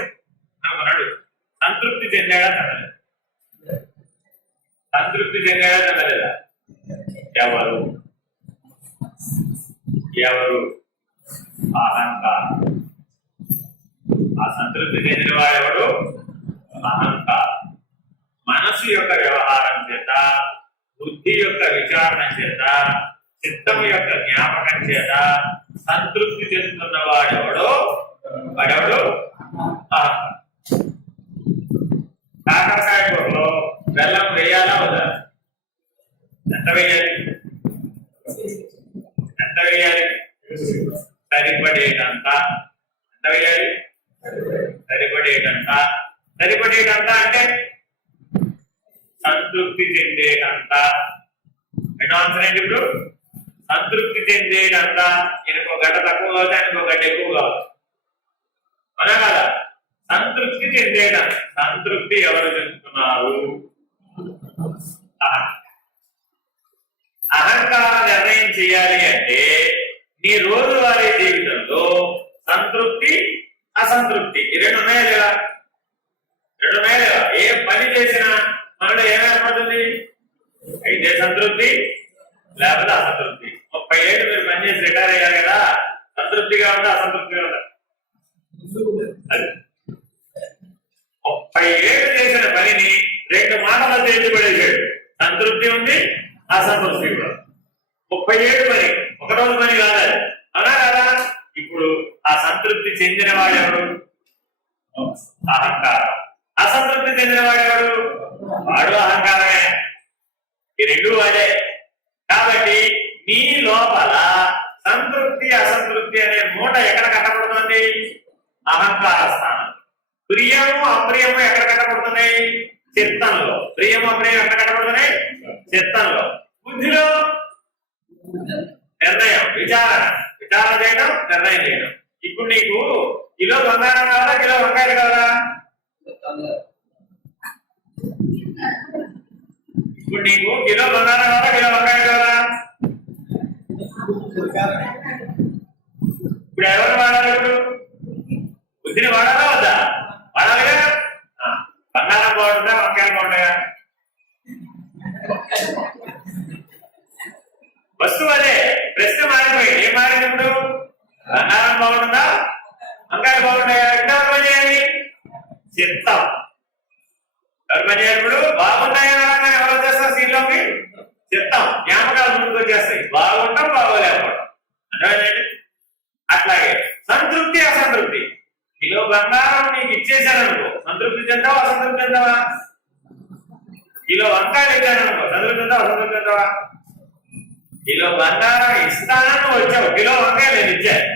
అనుకున్నాడు. సంతృప్తి చెందాడా చెందలేదు? సంతృప్తి చెందాడా చెందలేదా? ఎవరు? అహంకారం. ఆ సంతృప్తి చెందిన వాడెవడు? అహంకారం. మనసు యొక్క వ్యవహారం చేత, బుద్ధి యొక్క విచారణ చేత, చిత్తం యొక్క జ్ఞాపకం చేత సంతృప్తి చెందుతున్న వాడెవడు? అహంకారం. కాకరకాయ కూరలో బెల్లం వేయాలా వద్దా? ఎంత వేయాలి? ఎంత వేయాలి? సరిపడేటంత. ఎంత వేయాలి? సరిపడేటంత. సరిపడేటంత అంటే సంతృప్తి చెందేటంత. ఎన్నో ఆన్సర్ ఏంటి ఇప్పుడు? సంతృప్తి చెందేటంత. ఇంకో గంట తక్కువ కావచ్చు, ఇంకో గంట ఎక్కువ కావచ్చు, అవునా కదా? సంతృప్తి చెందేటంత. సంతృప్తి ఎవరు చెందుతున్నారు? అహంకార నిర్ణయం చేయాలి అంటే నీ రోజువారీ జీవితంలో సంతృప్తి అసంతృప్తి ఈ రెండు ఉన్నాయా లేదా? రెండు ఉన్నాయా లేదా? ఏ పని చేసినా మనలో ఏమేర్పడుతుంది? అయితే సంతృప్తి లేకపోతే అసంతృప్తి. 30 ఏళ్ళు మీరు పనిచేసి రిటైర్ అయ్యారు కదా, సంతృప్తిగా ఉందా అసంతృప్తిగా ఉందా? అది 30 ఏళ్ళు చేసిన పనిని 2 మాటలు చేసి పడేసాడు. సంతృప్తి ఉంది, అసంతృప్తి కూడా. 30 ఏళ్ళు పని, ఒక రోజు పని కాదు, అలా కదా? ఇప్పుడు ఆ సంతృప్తి చెందిన వాడెవడు? అహంకారం. అసంతృప్తి చెందిన వాడెవడు? వాడు అహంకారమే. ఈ రెండు వాడే. కాబట్టి నీ లోపల సంతృప్తి అసంతృప్తి అనే మూట ఎక్కడ కట్టబడుతుంది? అహంకార స్థానం. ప్రియము అప్రియము ఎక్కడ కట్టబడుతున్నాయి? చిత్తంలో. ప్రియము అప్రియం ఎక్కడ కట్టబడుతున్నాయి? చిత్తంలో. బుద్ధిలో నిర్ణయం, విచారణ. విచారణ చేయడం, నిర్ణయం చేయడం. ఇప్పుడు నీకు కిలో బంగారం కావాలా, కిలో వంకాయలు కావాలా? ఇప్పుడు నీకు కిలో బంగారం కావాలా, కిలో వంకాయలు కావాలా? ఇప్పుడు ఎవరు వాడాలి? ఇప్పుడు బుద్ధిని వాడాలా వద్దా? వాడాలిగా. బంగారం బాగుంటుందా, వంకాయలు బాగుంటాయా? వస్తువు అదే, ప్రశ్న మారిపోయింది. ఏం మారింది ఇప్పుడు? బంగారం బాగుంటుందా, వంకాయలు బాగుంటాయా? ఎవరు పని చేయాలి? చిత్తం. ఎవరు పని చేయాలి? ఇప్పుడు బాగుంటాయా ఎవరు వచ్చేస్తారు సీన్లోకి? చిత్తం. జ్ఞాపకాలు ముందుకు వచ్చేస్తాయి. బాగుంటాం, బాగోలేకపోవడం. అర్థమైందండి? అట్లాగే సంతృప్తి అసంతృప్తి. కిలో బంగారం నీకు ఇచ్చేసాను అనుకో, సంతృప్తి చెందావా అసంతృప్తి చెందావా? కిలో వంకాయలు ఇచ్చాను అనుకో, సంతృప్తి చెందావా అసంతృప్తి చెందావా? కిలో బంగారం ఇస్తానని వచ్చావు, కిలో వంకాయలు నేను ఇచ్చాను,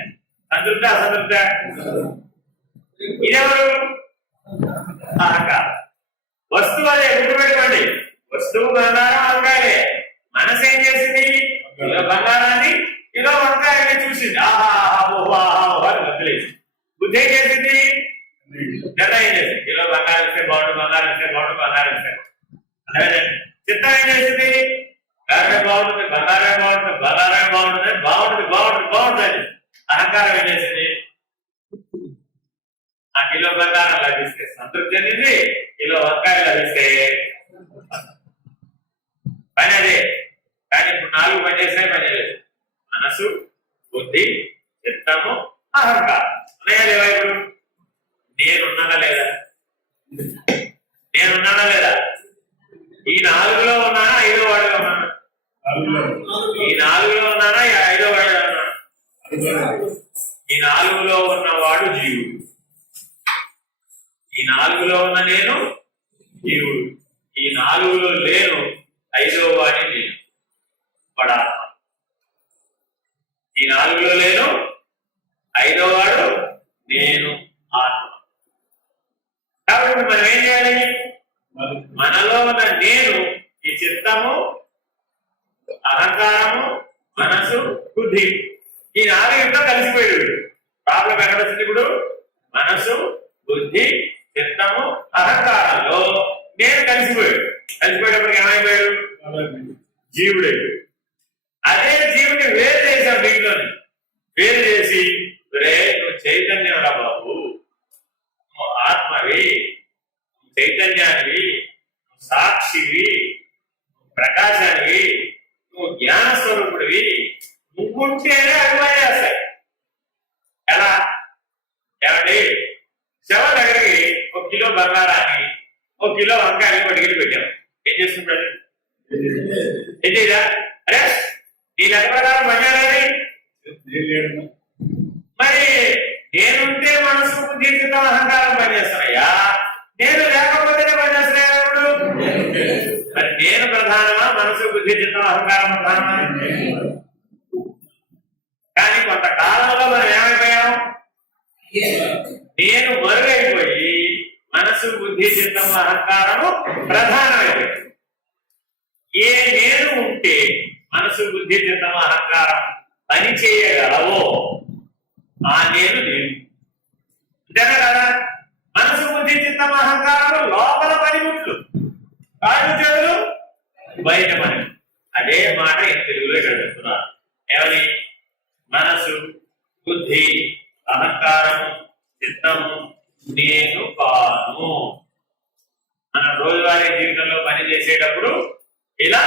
సంతృప్తి అసంతృప్తి? ఇదెవరు? అహంకారం. వస్తువు అదే, గుర్తుపెట్టుకోండి. వస్తువు బంగారం, వంకాయలే. మనసు ఏం చేసింది? కిలో బంగారాన్ని కిలో వంకాయని చూసింది. ఆహా అని వదిలేసి. బుద్ధి ఏం చేసింది? నిర్ణయం చేసింది. కిలో బంగారం ఇస్తే బాగుండు, బంగారం ఇస్తే బాగుండు, బంగారం ఇస్తే బాగుండు. చిత్తం ఏం చేసింది? బంగారమే బాగుంటుంది, బంగారమే బాగుంటుంది, బంగారమే బాగుంటుంది, బాగుంటుంది బాగుంటుంది బాగుంటుంది. అహంకారం ఏం చేసింది? ఆ కిలో బంగారం లభిస్తే సంతృప్తి చెందింది, కిలో వంకాయలు లభిస్తే పని అదే. కానీ ఇప్పుడు 4 పని చేసినా పని చేయలేదు. మనసు, బుద్ధి, చిత్తము, అహంకారం ఉన్నాయా లేవా? ఇప్పుడు నేనున్నానా లేదా? నేనున్నానా లేదా? ఈ 4లో ఉన్నానా, 5వ వాడిగా ఉన్నానా? ఈ 4లో ఉన్నానా, 5వ వాడిగా ఉన్నానా? ఈ 4లో ఉన్నవాడు జీవుడు. ఈ 4లో ఉన్న నేను జీవుడు. ఈ 4లో లేను, 5వ వాడి నేను, పడాత్మ. ఈ 4లో లేను, 5వ వాడు నేను, ఆత్మ. కాబట్టి మనం ఏం చేయాలి? మనలో ఉన్న నేను, ఈ చిత్తము, అహంకారము, మనసు, బుద్ధి, ఈ 4 కలిసిపోయాడు. ప్రాబ్లం ఎక్కడ వచ్చింది ఇప్పుడు? మనసు, బుద్ధి, చిత్తము, అహంకారంలో నేను కలిసిపోయాడు. కలిసిపోయేటప్పటికి ఏమైపోయాడు? జీవుడైపోయాడు. అదే జీవుని వేరు చేశాం. దీంట్లోని వేరు చేసి, రే నువ్వు చైతన్యంరా బాబు, నువ్వు ఆత్మవి, నువ్వు చైతన్యానివి, నువ్వు సాక్షివి, నువ్వు ప్రకాశానివి, నువ్వు జ్ఞాన స్వరూపుడివి, నువ్వుంటేనే అభిమానం చేస్తాయి. ఎలా? ఏమండి, శవ దగ్గరికి 1 కిలో బంగారాన్ని 1 కిలో వంకాయలు పట్టుకెళ్ళి పెట్టాం. ఏం చేస్తుంటాడు? ఏం చేయరా? అరే నీ లెక్క ప్రకారం పనిచేయాలని. మరి నేనుంటే మనసు, బుద్ధి, చిత్తం, అహంకారం పనిచేస్తున్నాయా? నేను లేకపోతేనే పనిచేస్తున్నాయా? ఇప్పుడు మరి నేను ప్రధానమా, మనసు బుద్ధి చిత్తం అహంకారం ప్రధానమా? కానీ కొంతకాలంలో మనం ఏమైపోయాం? నేను మరుగైపోయి మనసు బుద్ధి చిత్తం అహంకారము ప్రధానమైపోయింది. ఏ నేను ఉంటే మనసు బుద్ధి చిత్తం అహంకారం పని చేయగలవో ఆ నేను నేను. అంతేనా కదా? మనసు బుద్ధి చిత్తం అహంకారం లోపల పనిముట్లు, కాళ్ళు చేతులు బయట పని. అదే మాట నేను తెలుగులో ఇక్కడ చెప్తున్నాను. ఏమని? మనసు బుద్ధి అహంకారము చిత్తము నేను కాను. మనం రోజువారీ జీవితంలో పని చేసేటప్పుడు ఇలా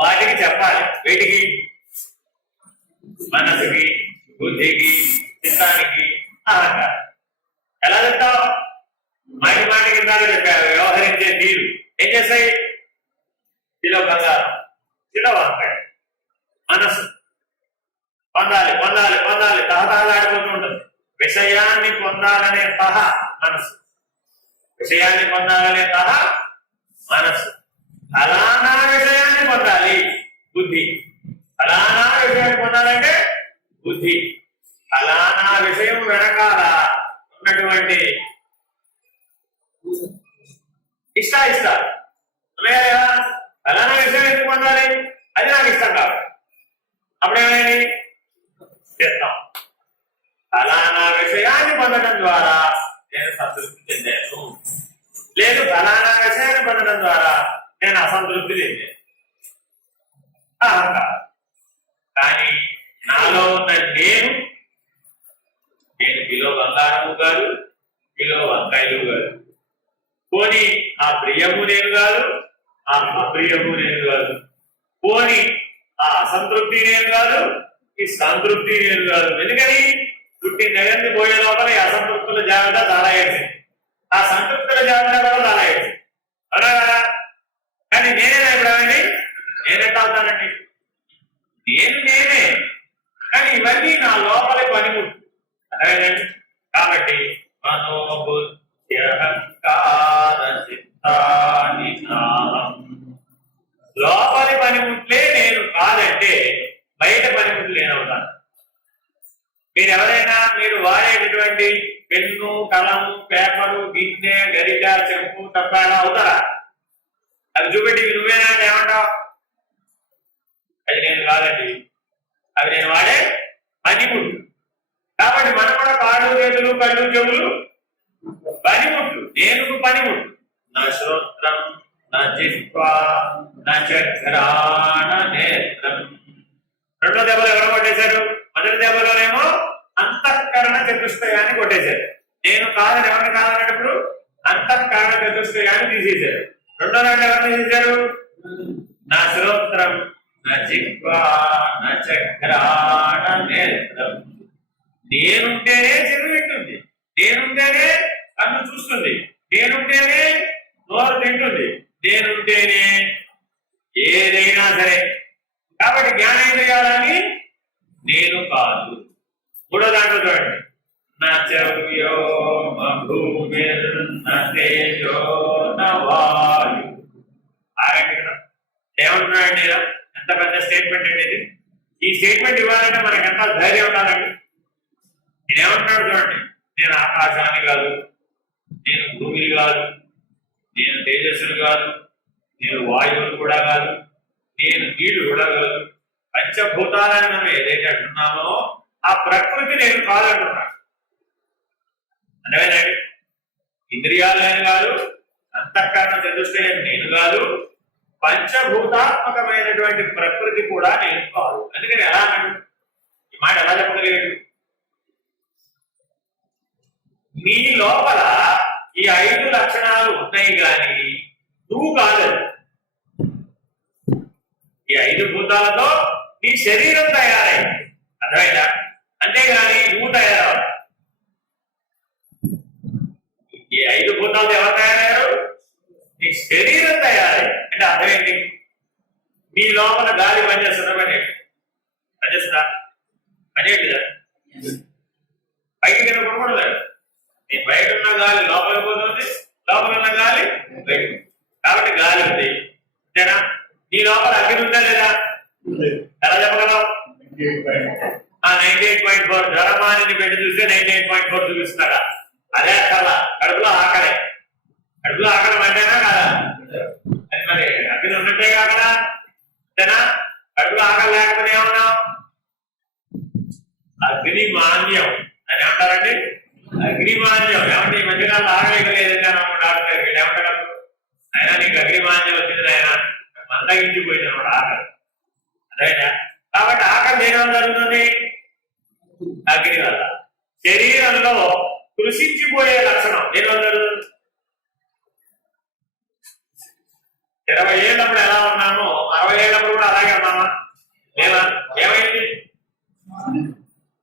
వాటికి చెప్పాలి. వీటికి మనసుకి బుద్ధికి చిత్తానికి అహంకారం. ఎలా చెప్తావు? మాటి మాటి కింద చెప్పారు. వ్యవహరించే తీరు ఏం చేస్తాయి? కిలో బంగారం, కిలో వంకాయ. మనసు పొందాలి పొందాలి పొందాలి, తహతహలాడిపోతూ ఉంటుంది. విషయాన్ని పొందాలనే తహ మనసు, విషయాన్ని పొందాలనే తహ మనసు. ఫలానా విషయాన్ని పొందాలి బుద్ధి, ఫలానా విషయాన్ని పొందాలంటే బుద్ధి. ఫలానా విషయం వెనకాల ఉన్నటువంటి ఇష్టాలు ఉన్నాయా లేదా? ఫలానా విషయం ఎందుకు పొందాలి? అది నాకు ఇష్టం కాదు. అప్పుడేమైంది? చేస్తాం. ఫలానా విషయాన్ని పొందడం ద్వారా నేను సంతృప్తి చెందాను, లేదు ఫలానా విషయాన్ని పొందడం ద్వారా నేను అసంతృప్తి చెందాను. అహంకారం. కానీ నాలో ఉన్న నేను కిలో బంగారము కాదు, కిలో వంకాయలు కాదు. పోనీ ఆ ప్రియము నేను కాదు, ఆ అప్రియము నేను కాదు. పోనీ ఆ అసంతృప్తి నేను కాదు, ఈ సంతృప్తి నేను కాదు. ఎందుకని? పుట్టిన దగ్గర పోయే లోపల ఈ అసంతృప్తుల జాబితా చాలా వేసింది, ఆ సంతృప్తుల జాబితా కూడా చాలా వేసింది. అవునా కదా? కానీ నేనేనా ఇప్పుడేమండి? నేనెట్లా అవుతానండి? నేను నేనే, కానీ ఇవన్నీ నా లోపలి పనిముట్టు. అదేనండి. కాబట్టి మనోబుద్ధి అహంకార చిత్తాని నాహం. లోపలి పనిముట్లే నేను కాదంటే బయట పనిముట్లు నేనవుతాను. మీరు ఎవరైనా మీరు వాడేటటువంటి పెన్ను, కలము, పేపరు, గిన్నె, గరిక, చెంపు, తప్పాలా అవుతారా? అవి చూపెట్టి నువ్వేనా అంటే ఏమంటావు? అది నేను కాదండి, అవి నేను వాడే పనిముట్లు. కాబట్టి మనం కూడా కాళ్ళు చేతులు కళ్ళు చెవులు పనిముట్లు, నేను పనిముట్లు. నా శ్రోత్రం, నా జిహ్వా, నా చక్రాణ నేత్రం. రెండో దెబ్బలు ఎవరు కొట్టేశారు? మొదటి దెబ్బలోనేమో అంతఃకరణ చతుష్టయాన్ని కొట్టేశారు. నేను కాదని ఎవరిని కాదన్నప్పుడు అంతఃకరణ చతుష్టయాన్ని తీసేశారు. రెండో దాంట్లో ఎవరిని తీసేశారు? నా శ్రోత్రం, నా జిహ్వా, నా చక్రాణ నేత్రం. నేనుంటేనే చెవి వింటుంది, నేనుంటేనే కన్ను చూస్తుంది, నేనుంటేనే నోరు తింటుంది, నేనుంటేనే ఏదైనా సరే. కాబట్టి జ్ఞానేంద్రియాలని నేను కాదు. మూడో దాంట్లో చూడండి. నా చవ్యో భూమిర్ తేజో నవాయు. ఆగండి, ఇక్కడ ఏమంటున్నాడండి? ఎంత పెద్ద స్టేట్మెంట్ అండి ఇది. ఈ స్టేట్మెంట్ ఇవ్వాలంటే మనకి ఎంత ధైర్యం ఉండాలండి. నేనేమంటున్నాడు చూడండి. నేను ఆకాశాన్ని కాదు, నేను భూమిని కాదు, నేను తేజస్సులు కాదు, నేను వాయువులు కూడా కాదు, నేను నీళ్లు కూడా కాదు. పంచభూతాలని మనం ఏదైతే అంటున్నామో ఆ ప్రకృతి నేను కాదంటున్నాను. అంటే ఇంద్రియాలు నేను కాదు, అంతఃకరణ చతుష్టయం నేను కాదు, పంచభూతాత్మకమైనటువంటి ప్రకృతి కూడా నేను కాదు. అందుకని ఎలా అన్నాడు? ఈ మాట ఎలా చెప్పగలిగాడు? నీ లోపల ఈ 5 లక్షణాలు ఉన్నాయి కానీ నువ్వు కాదు. ఈ 5 భూతాలతో నీ శరీరం తయారైంది, అర్థమైందా? అంతేగాని నువ్వు తయారవు. ఈ 5 భూతాలతో ఎవరు తయారయ్యారు? నీ శరీరం తయారైంది. అంటే అర్థమేంటి? మీ లోపల గాలి పనిచేస్తుందా? పనిచేస్తుందా? పనిచేయట్లేదా? పైకి కింద కొనకూడదు. నీ బయట ఉన్న గాలి లోపలికి పోతుంది, లోపల ఉన్న గాలి బయట. కాబట్టి గాలి ఉంది, అంతేనా? నీ లోపల అగ్ని ఉందా లేదా? ఎలా చెప్పగలవు? 98.4 జ్వరమాని పెట్టి చూస్తే 98.4 చూపిస్తున్నాడా? అదే అక్కల కడుపులో ఆకలే. కడుపులో ఆకలి అంటేనా కాదా? అది మరి అగ్ని ఉన్నట్టే కాకడా? అంతేనా? కడుపులో ఆకలి లేకపోతే ఏమన్నా అగ్ని మాన్యం అని ఏమంటారండి? అగ్ని మాన్యం. ఏమంటే ఈ మధ్యకాలంలో ఆకలి లేదంటే డాక్టర్ గారికి ఏమంటారు? అయినా నీకు అగ్ని మాన్యం వచ్చింది ఆయన మందగించిపోయింది అన్నమాట ఆకలి. అదేనా? కాబట్టి ఆకలి దేని వల్ల జరుగుతుంది? అగ్ని వల్ల. శరీరంలో కృషించిపోయే లక్షణం దేని వల్ల జరుగుతుంది? 20 ఏళ్ళప్పుడు ఎలా ఉన్నామో 60 ఏళ్ళప్పుడు కూడా అలాగే ఉన్నామా లేదా? ఏమైంది?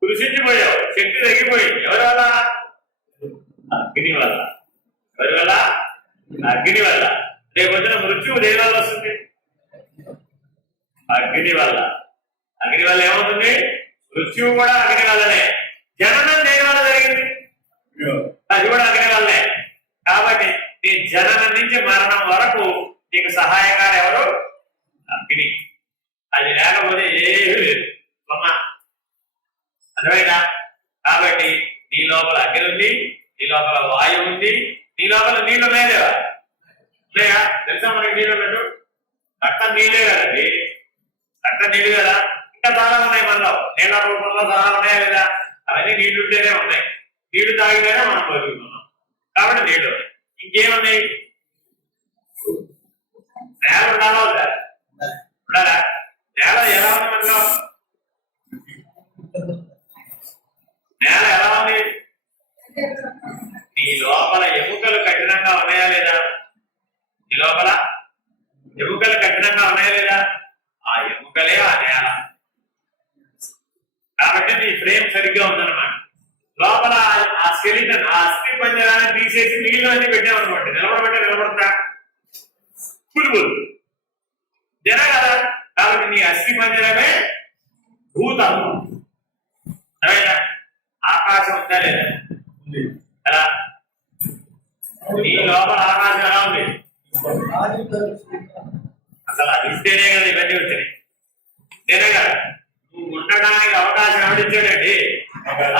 కృషించిపోయావు, శక్తి తగ్గిపోయింది. ఎవరి వల్ల? అగ్ని వల్ల. ఎవరి వల్ల? అగ్ని వల్ల. రేపు వచ్చిన మృత్యువు దేని వల్ల వస్తుంది? అగ్ని వల్ల. అగ్ని వల్ల ఏమవుతుంది? మృత్యువు కూడా అగ్ని వల్లనే. జననం దేని వల్ల జరిగింది? అది కూడా అగ్ని వల్లనే. కాబట్టి నీ జననం నుంచి మరణం వరకు నీకు సహాయకారు ఎవరు? అగ్ని. అది లేకపోతే ఏమీ లేదు. అర్థమైనా? కాబట్టి నీ లోపల అగ్ని ఉంది, నీ లోపల వాయువు ఉంది, నీ లోపల నీళ్ళు ఉన్నాయా? లేయా? తెలుసా మనకి నీళ్ళు ఉన్నట్టు? రక్తం నీళ్ళే కదండి. రక్తం నీళ్ళు కదా. ఇంకా చాలా ఉన్నాయి మనలో. నీళ్ళ రూపంలో చాలా ఉన్నాయా లేదా? అవన్నీ నీళ్లుంటేనే ఉన్నాయి. నీళ్లు తాగితేనే మనం బతుకుతున్నాం. కాబట్టి నీళ్లు. ఇంకేమున్నాయి? నేల ఉండాలా వద్దా? ఉండాలా? నేల ఎలా ఉంది మనలో? నేల ఎలా ఉంది? నీ లోపల ఎముకలు కఠినంగా ఉన్నాయా లేదా? నీ లోపల ఎముకలు కఠినంగా ఉన్నాయా లేదా? ఆ ఎముకలే ఆ నేల. కాబట్టి నీ ఫ్రేమ్ సరిగ్గా ఉందన్నమాట. లోపల ఆ స్కెలిటన్, ఆ అస్థి పంజరాన్ని తీసేసి నీళ్ళు అన్ని పెట్టామనుకోండి, నిలబడుతుందా? పులుపులు జన కదా. కాబట్టి నీ అస్థి పంజరమే భూతం. ఆకాశం ఉందా లేదా? ఎలా? నీ లోపల ఆకాశం ఎలా ఉంది? అసలు అది ఇస్తేనే కదా ఇవన్నీ వచ్చినాయి. అంతేనే కదా. నువ్వు ఉండడానికి అవకాశం ఎవరిచ్చాడండి?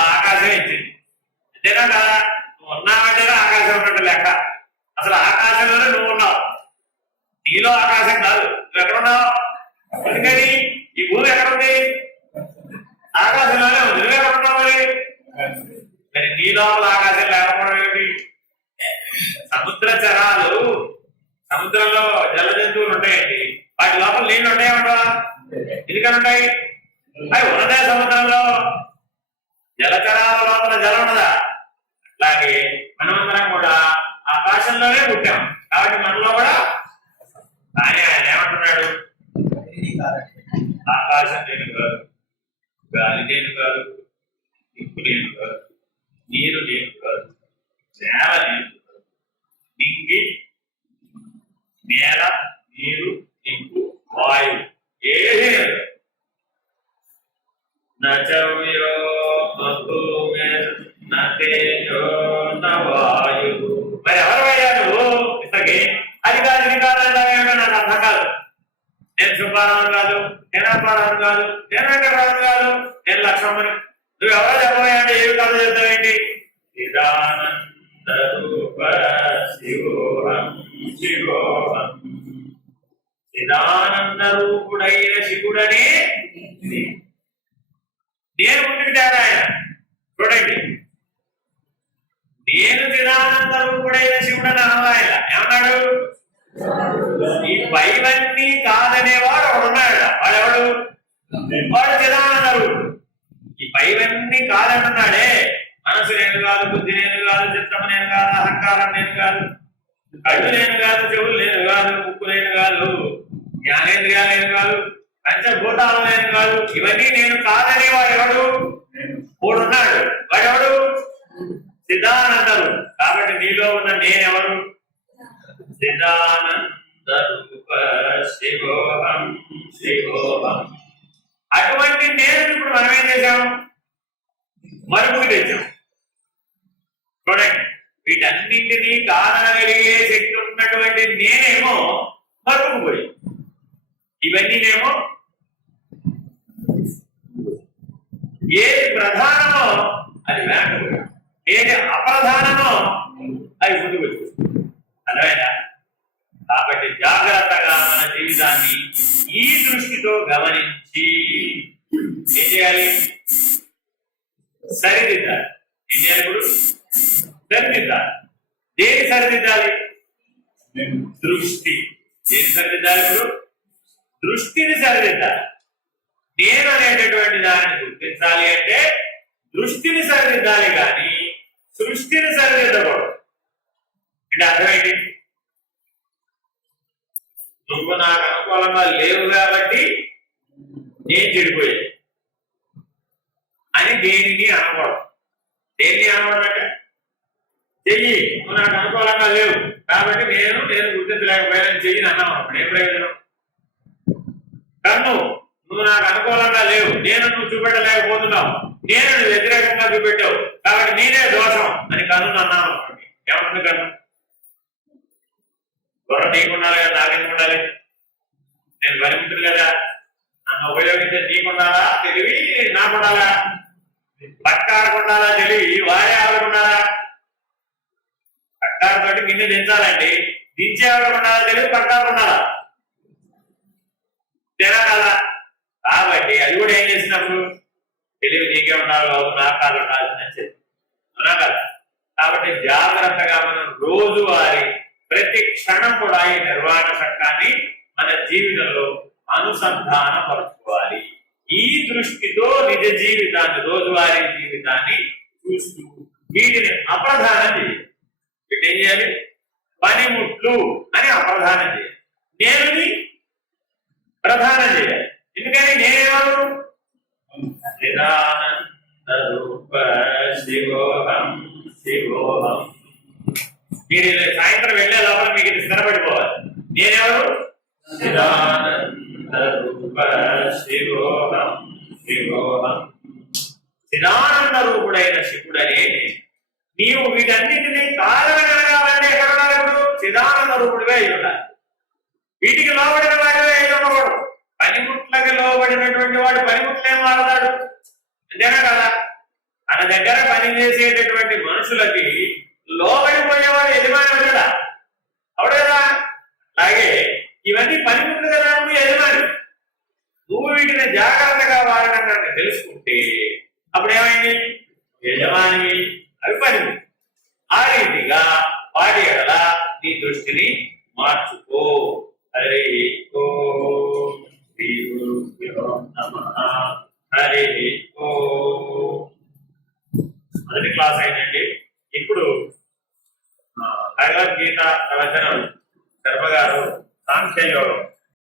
ఆకాశం ఇచ్చింది. అంతేనా కదా? నువ్వు ఉన్నావంటేనే ఆకాశం ఉన్నట్టు లెక్క. అసలు ఆకాశంలోనే నువ్వు ఉన్నావు. నీలో ఆకాశం కాదు. నువ్వు ఎక్కడున్నావు? ఎందుకని? ఈ భూమి ఎక్కడుంది? ఆకాశంలోనే ఉంది. నువ్వు ఎక్కడున్నావు? మరి నీ లోపల ఆకాశం లేకపోవడం ఏమిటి? సముద్ర చరాలు, సముద్రంలో జల జంతువులు ఉంటాయండి. వాటి లోపల నీళ్ళు ఉంటాయా? ఎందుకని ఉంటాయి? అవి ఉన్నదే సముద్రంలో. జలచరాల లోపల జలం ఉన్నదా? అట్లాగే మనమందరం కూడా ఆకాశంలోనే పుట్టాం. కాబట్టి మనలో కూడా. కానీ ఆయన ఏమంటున్నాడు? ఆకాశం నేను కాదు, గాలి నేను కాదు, నిప్పు నేను కాదు, నీరు నేను కాదు, నేల నేను కాదు. నింగి, నేల, నీరు, నిప్పు, వాయువు ఏది లేదు. నచవ్యో నతేజో నవాయు. మరి ఎవరయ్యా నువ్వు? ఇంతకీ అది కాదు ఇది కాదు అంటే నాకు అర్థం కాదు. నేను సుబ్బారావు కాదు, నేను అప్పారావు కాదు, నేను వెంకటరావు కాదు, నేను లక్ష్మణ్. నువ్వు ఎవరో చెప్పబోయా అంటే ఏమి కాదు చెప్తావేంటి? చిదానంద రూప శివోహం శివోహం. చిదానంద రూపుడైన శివుడనే నేను ముందుకు తేడా ఆయన. చూడండి, నేను చిదానంద రూపుడైన శివుడని అన్నాయన ఏమన్నాడు? ఈ పైవన్నీ కాదనేవాడు ఒకడున్నాడు. వాడెవడు? వాడు చిదానంద రూపుడు. ఈ పైవన్నీ కాదంటున్నాడే. మనసు నేను కాదు, బుద్ధి నేను కాదు, చిత్తము నేను కాదు, అహంకారం నేను కాదు, కళ్ళు నేను కాదు, చెవులు నేను కాదు, ముక్కు నేను కాదు, జ్ఞానేంద్రియాలు నేను కాదు, పంచభూతాలు నేను కాదు. ఇవన్నీ నేను కాదనే వాడు ఎవడు? వాడున్నాడు. వాడెవడు? చిదానందరు. కాబట్టి నీలో ఉన్న నేనెవరు? చిదానంద రూప శివోహం శివోహం. అటువంటి నేను ఇప్పుడు మనం ఏం చేశాం? మరుపుకు తెచ్చాం. చూడండి, వీటన్నింటినీ కాదనగలిగే శక్తి ఉన్నటువంటి నేనేమో మరుగుపోయి. ఇవన్నీనేమో ఏది ప్రధానమో అది వెనకపోయి, ఏది అప్రధానమో అది ముందుకు వచ్చేస్తుంది. అర్థమైనా? కాబట్టి జాగ్రత్తగా మన జీవితాన్ని ఈ దృష్టితో గమనించి ఏం చేయాలి? సరిదిద్దాలి. ఏం చేయాలి? ఇప్పుడు సరిదిద్దాలి. దేని సరిదిద్దాలి? దృష్టి. దేని సరిదిద్దాలి? ఇప్పుడు దృష్టిని సరిదిద్దాలి. నేను అనేటటువంటి దాన్ని గుర్తించాలి అంటే దృష్టిని సరిదిద్దాలి, కానీ సృష్టిని సరిదిద్దకూడదు. అంటే అర్థమైంది? నువ్వు నాకు అనుకూలంగా లేవు కాబట్టి నేను చెడిపోయాను అని దేనిని అనకూడదు. దేన్ని అనకూడదంటే చెయ్యి నువ్వు నాకు అనుకూలంగా లేవు కాబట్టి నేను గుర్తించలేకపోయానని చెయ్యి అన్నావు. అప్పుడు ఏం ప్రయోజనం? కన్ను నువ్వు నాకు అనుకూలంగా లేవు, నువ్వు చూపెట్టలేకపోతున్నావు, నువ్వు వ్యతిరేకంగా చూపెట్టావు కాబట్టి నేనే దోషం అని కన్ను అన్నాను. ఏమంటుంది కన్ను? త్వర నీకుండాలి కదా, నాకెందుకు ఉండాలి? నేను పరిమితుడు కదా, నన్ను ఉపయోగించే నీకుండాలా తెలివి, నాకుండాలా? పట్టాడుకుండాలా తెలివి, వారే ఆడుకుండాలా? పట్టాడుతోటి నిన్ను దించాలండి, దించే ఆడుకుండాలా తెలివి, పట్టాడుకుండాలా? తినగలరా? కాబట్టి అది కూడా ఏం చేసినప్పుడు తెలివి నీకే ఉండాలి బాబు, నాకు కాదు ఉండాల్సిందని చెప్పి అవునా కదా? కాబట్టి జాగ్రత్తగా మనం రోజువారీ ప్రతి క్షణం కూడా ఈ నిర్వాణ చట్టాన్ని మన జీవితంలో అనుసంధానపరచుకోవాలి. ఈ దృష్టితో నిజ జీవితాన్ని, రోజువారీ జీవితాన్ని చూస్తూ వీటిని అప్రధానం చేయాలి. వీటి ఏం చేయాలి? పనిముట్లు అని అప్రధానం చేయాలి. నేనుని ప్రధానం చేయాలి. ఎందుకని నేనేవాడు? శివోహం శివోహం. మీరు సాయంత్రం వెళ్లే లోపల మీకు ఇది స్థిరపడిపోవాలి. నేనెవరు? చిదానంద రూప శివోహం శివోహం. చిదానంద రూపుడైన శివుడనే నీవు వీటన్నిటినీ కారణగలగాలంటే ఎక్కడ ఉండాలి? ఇప్పుడు చిదానంద రూపుడివే అయి ఉండాలి. వీటికి లోబడిన వాడివే అయి ఉండకూడదు. పనిముట్లకి లోబడినటువంటి వాడు పనిముట్లేం వాడతాడు? అంతేనా కదా? తన దగ్గర పని చేసేటటువంటి మనుషులకి లోబడిపోయేవాడు యజమాని కదా, అవుడు కదా? అలాగే ఇవన్నీ పనిముట్లు కదా, నువ్వు యజమాని. నువ్వు వీటిని జాగ్రత్తగా వాడడం కనుక తెలుసుకుంటే అప్పుడు ఏమైంది? యజమాని, అవి పనిముట్లు. ఆ రీతిగా వాటి ఎడల నీ దృష్టిని మార్చుకో. హరి ఓం శ్రీ గురుభ్యో నమః. హరి ఓం. మొదటి క్లాస్ అయిందండి. ఇప్పుడు భగవద్గీత ప్రవచనం శర్మ గారు సాంఖ్యయోగం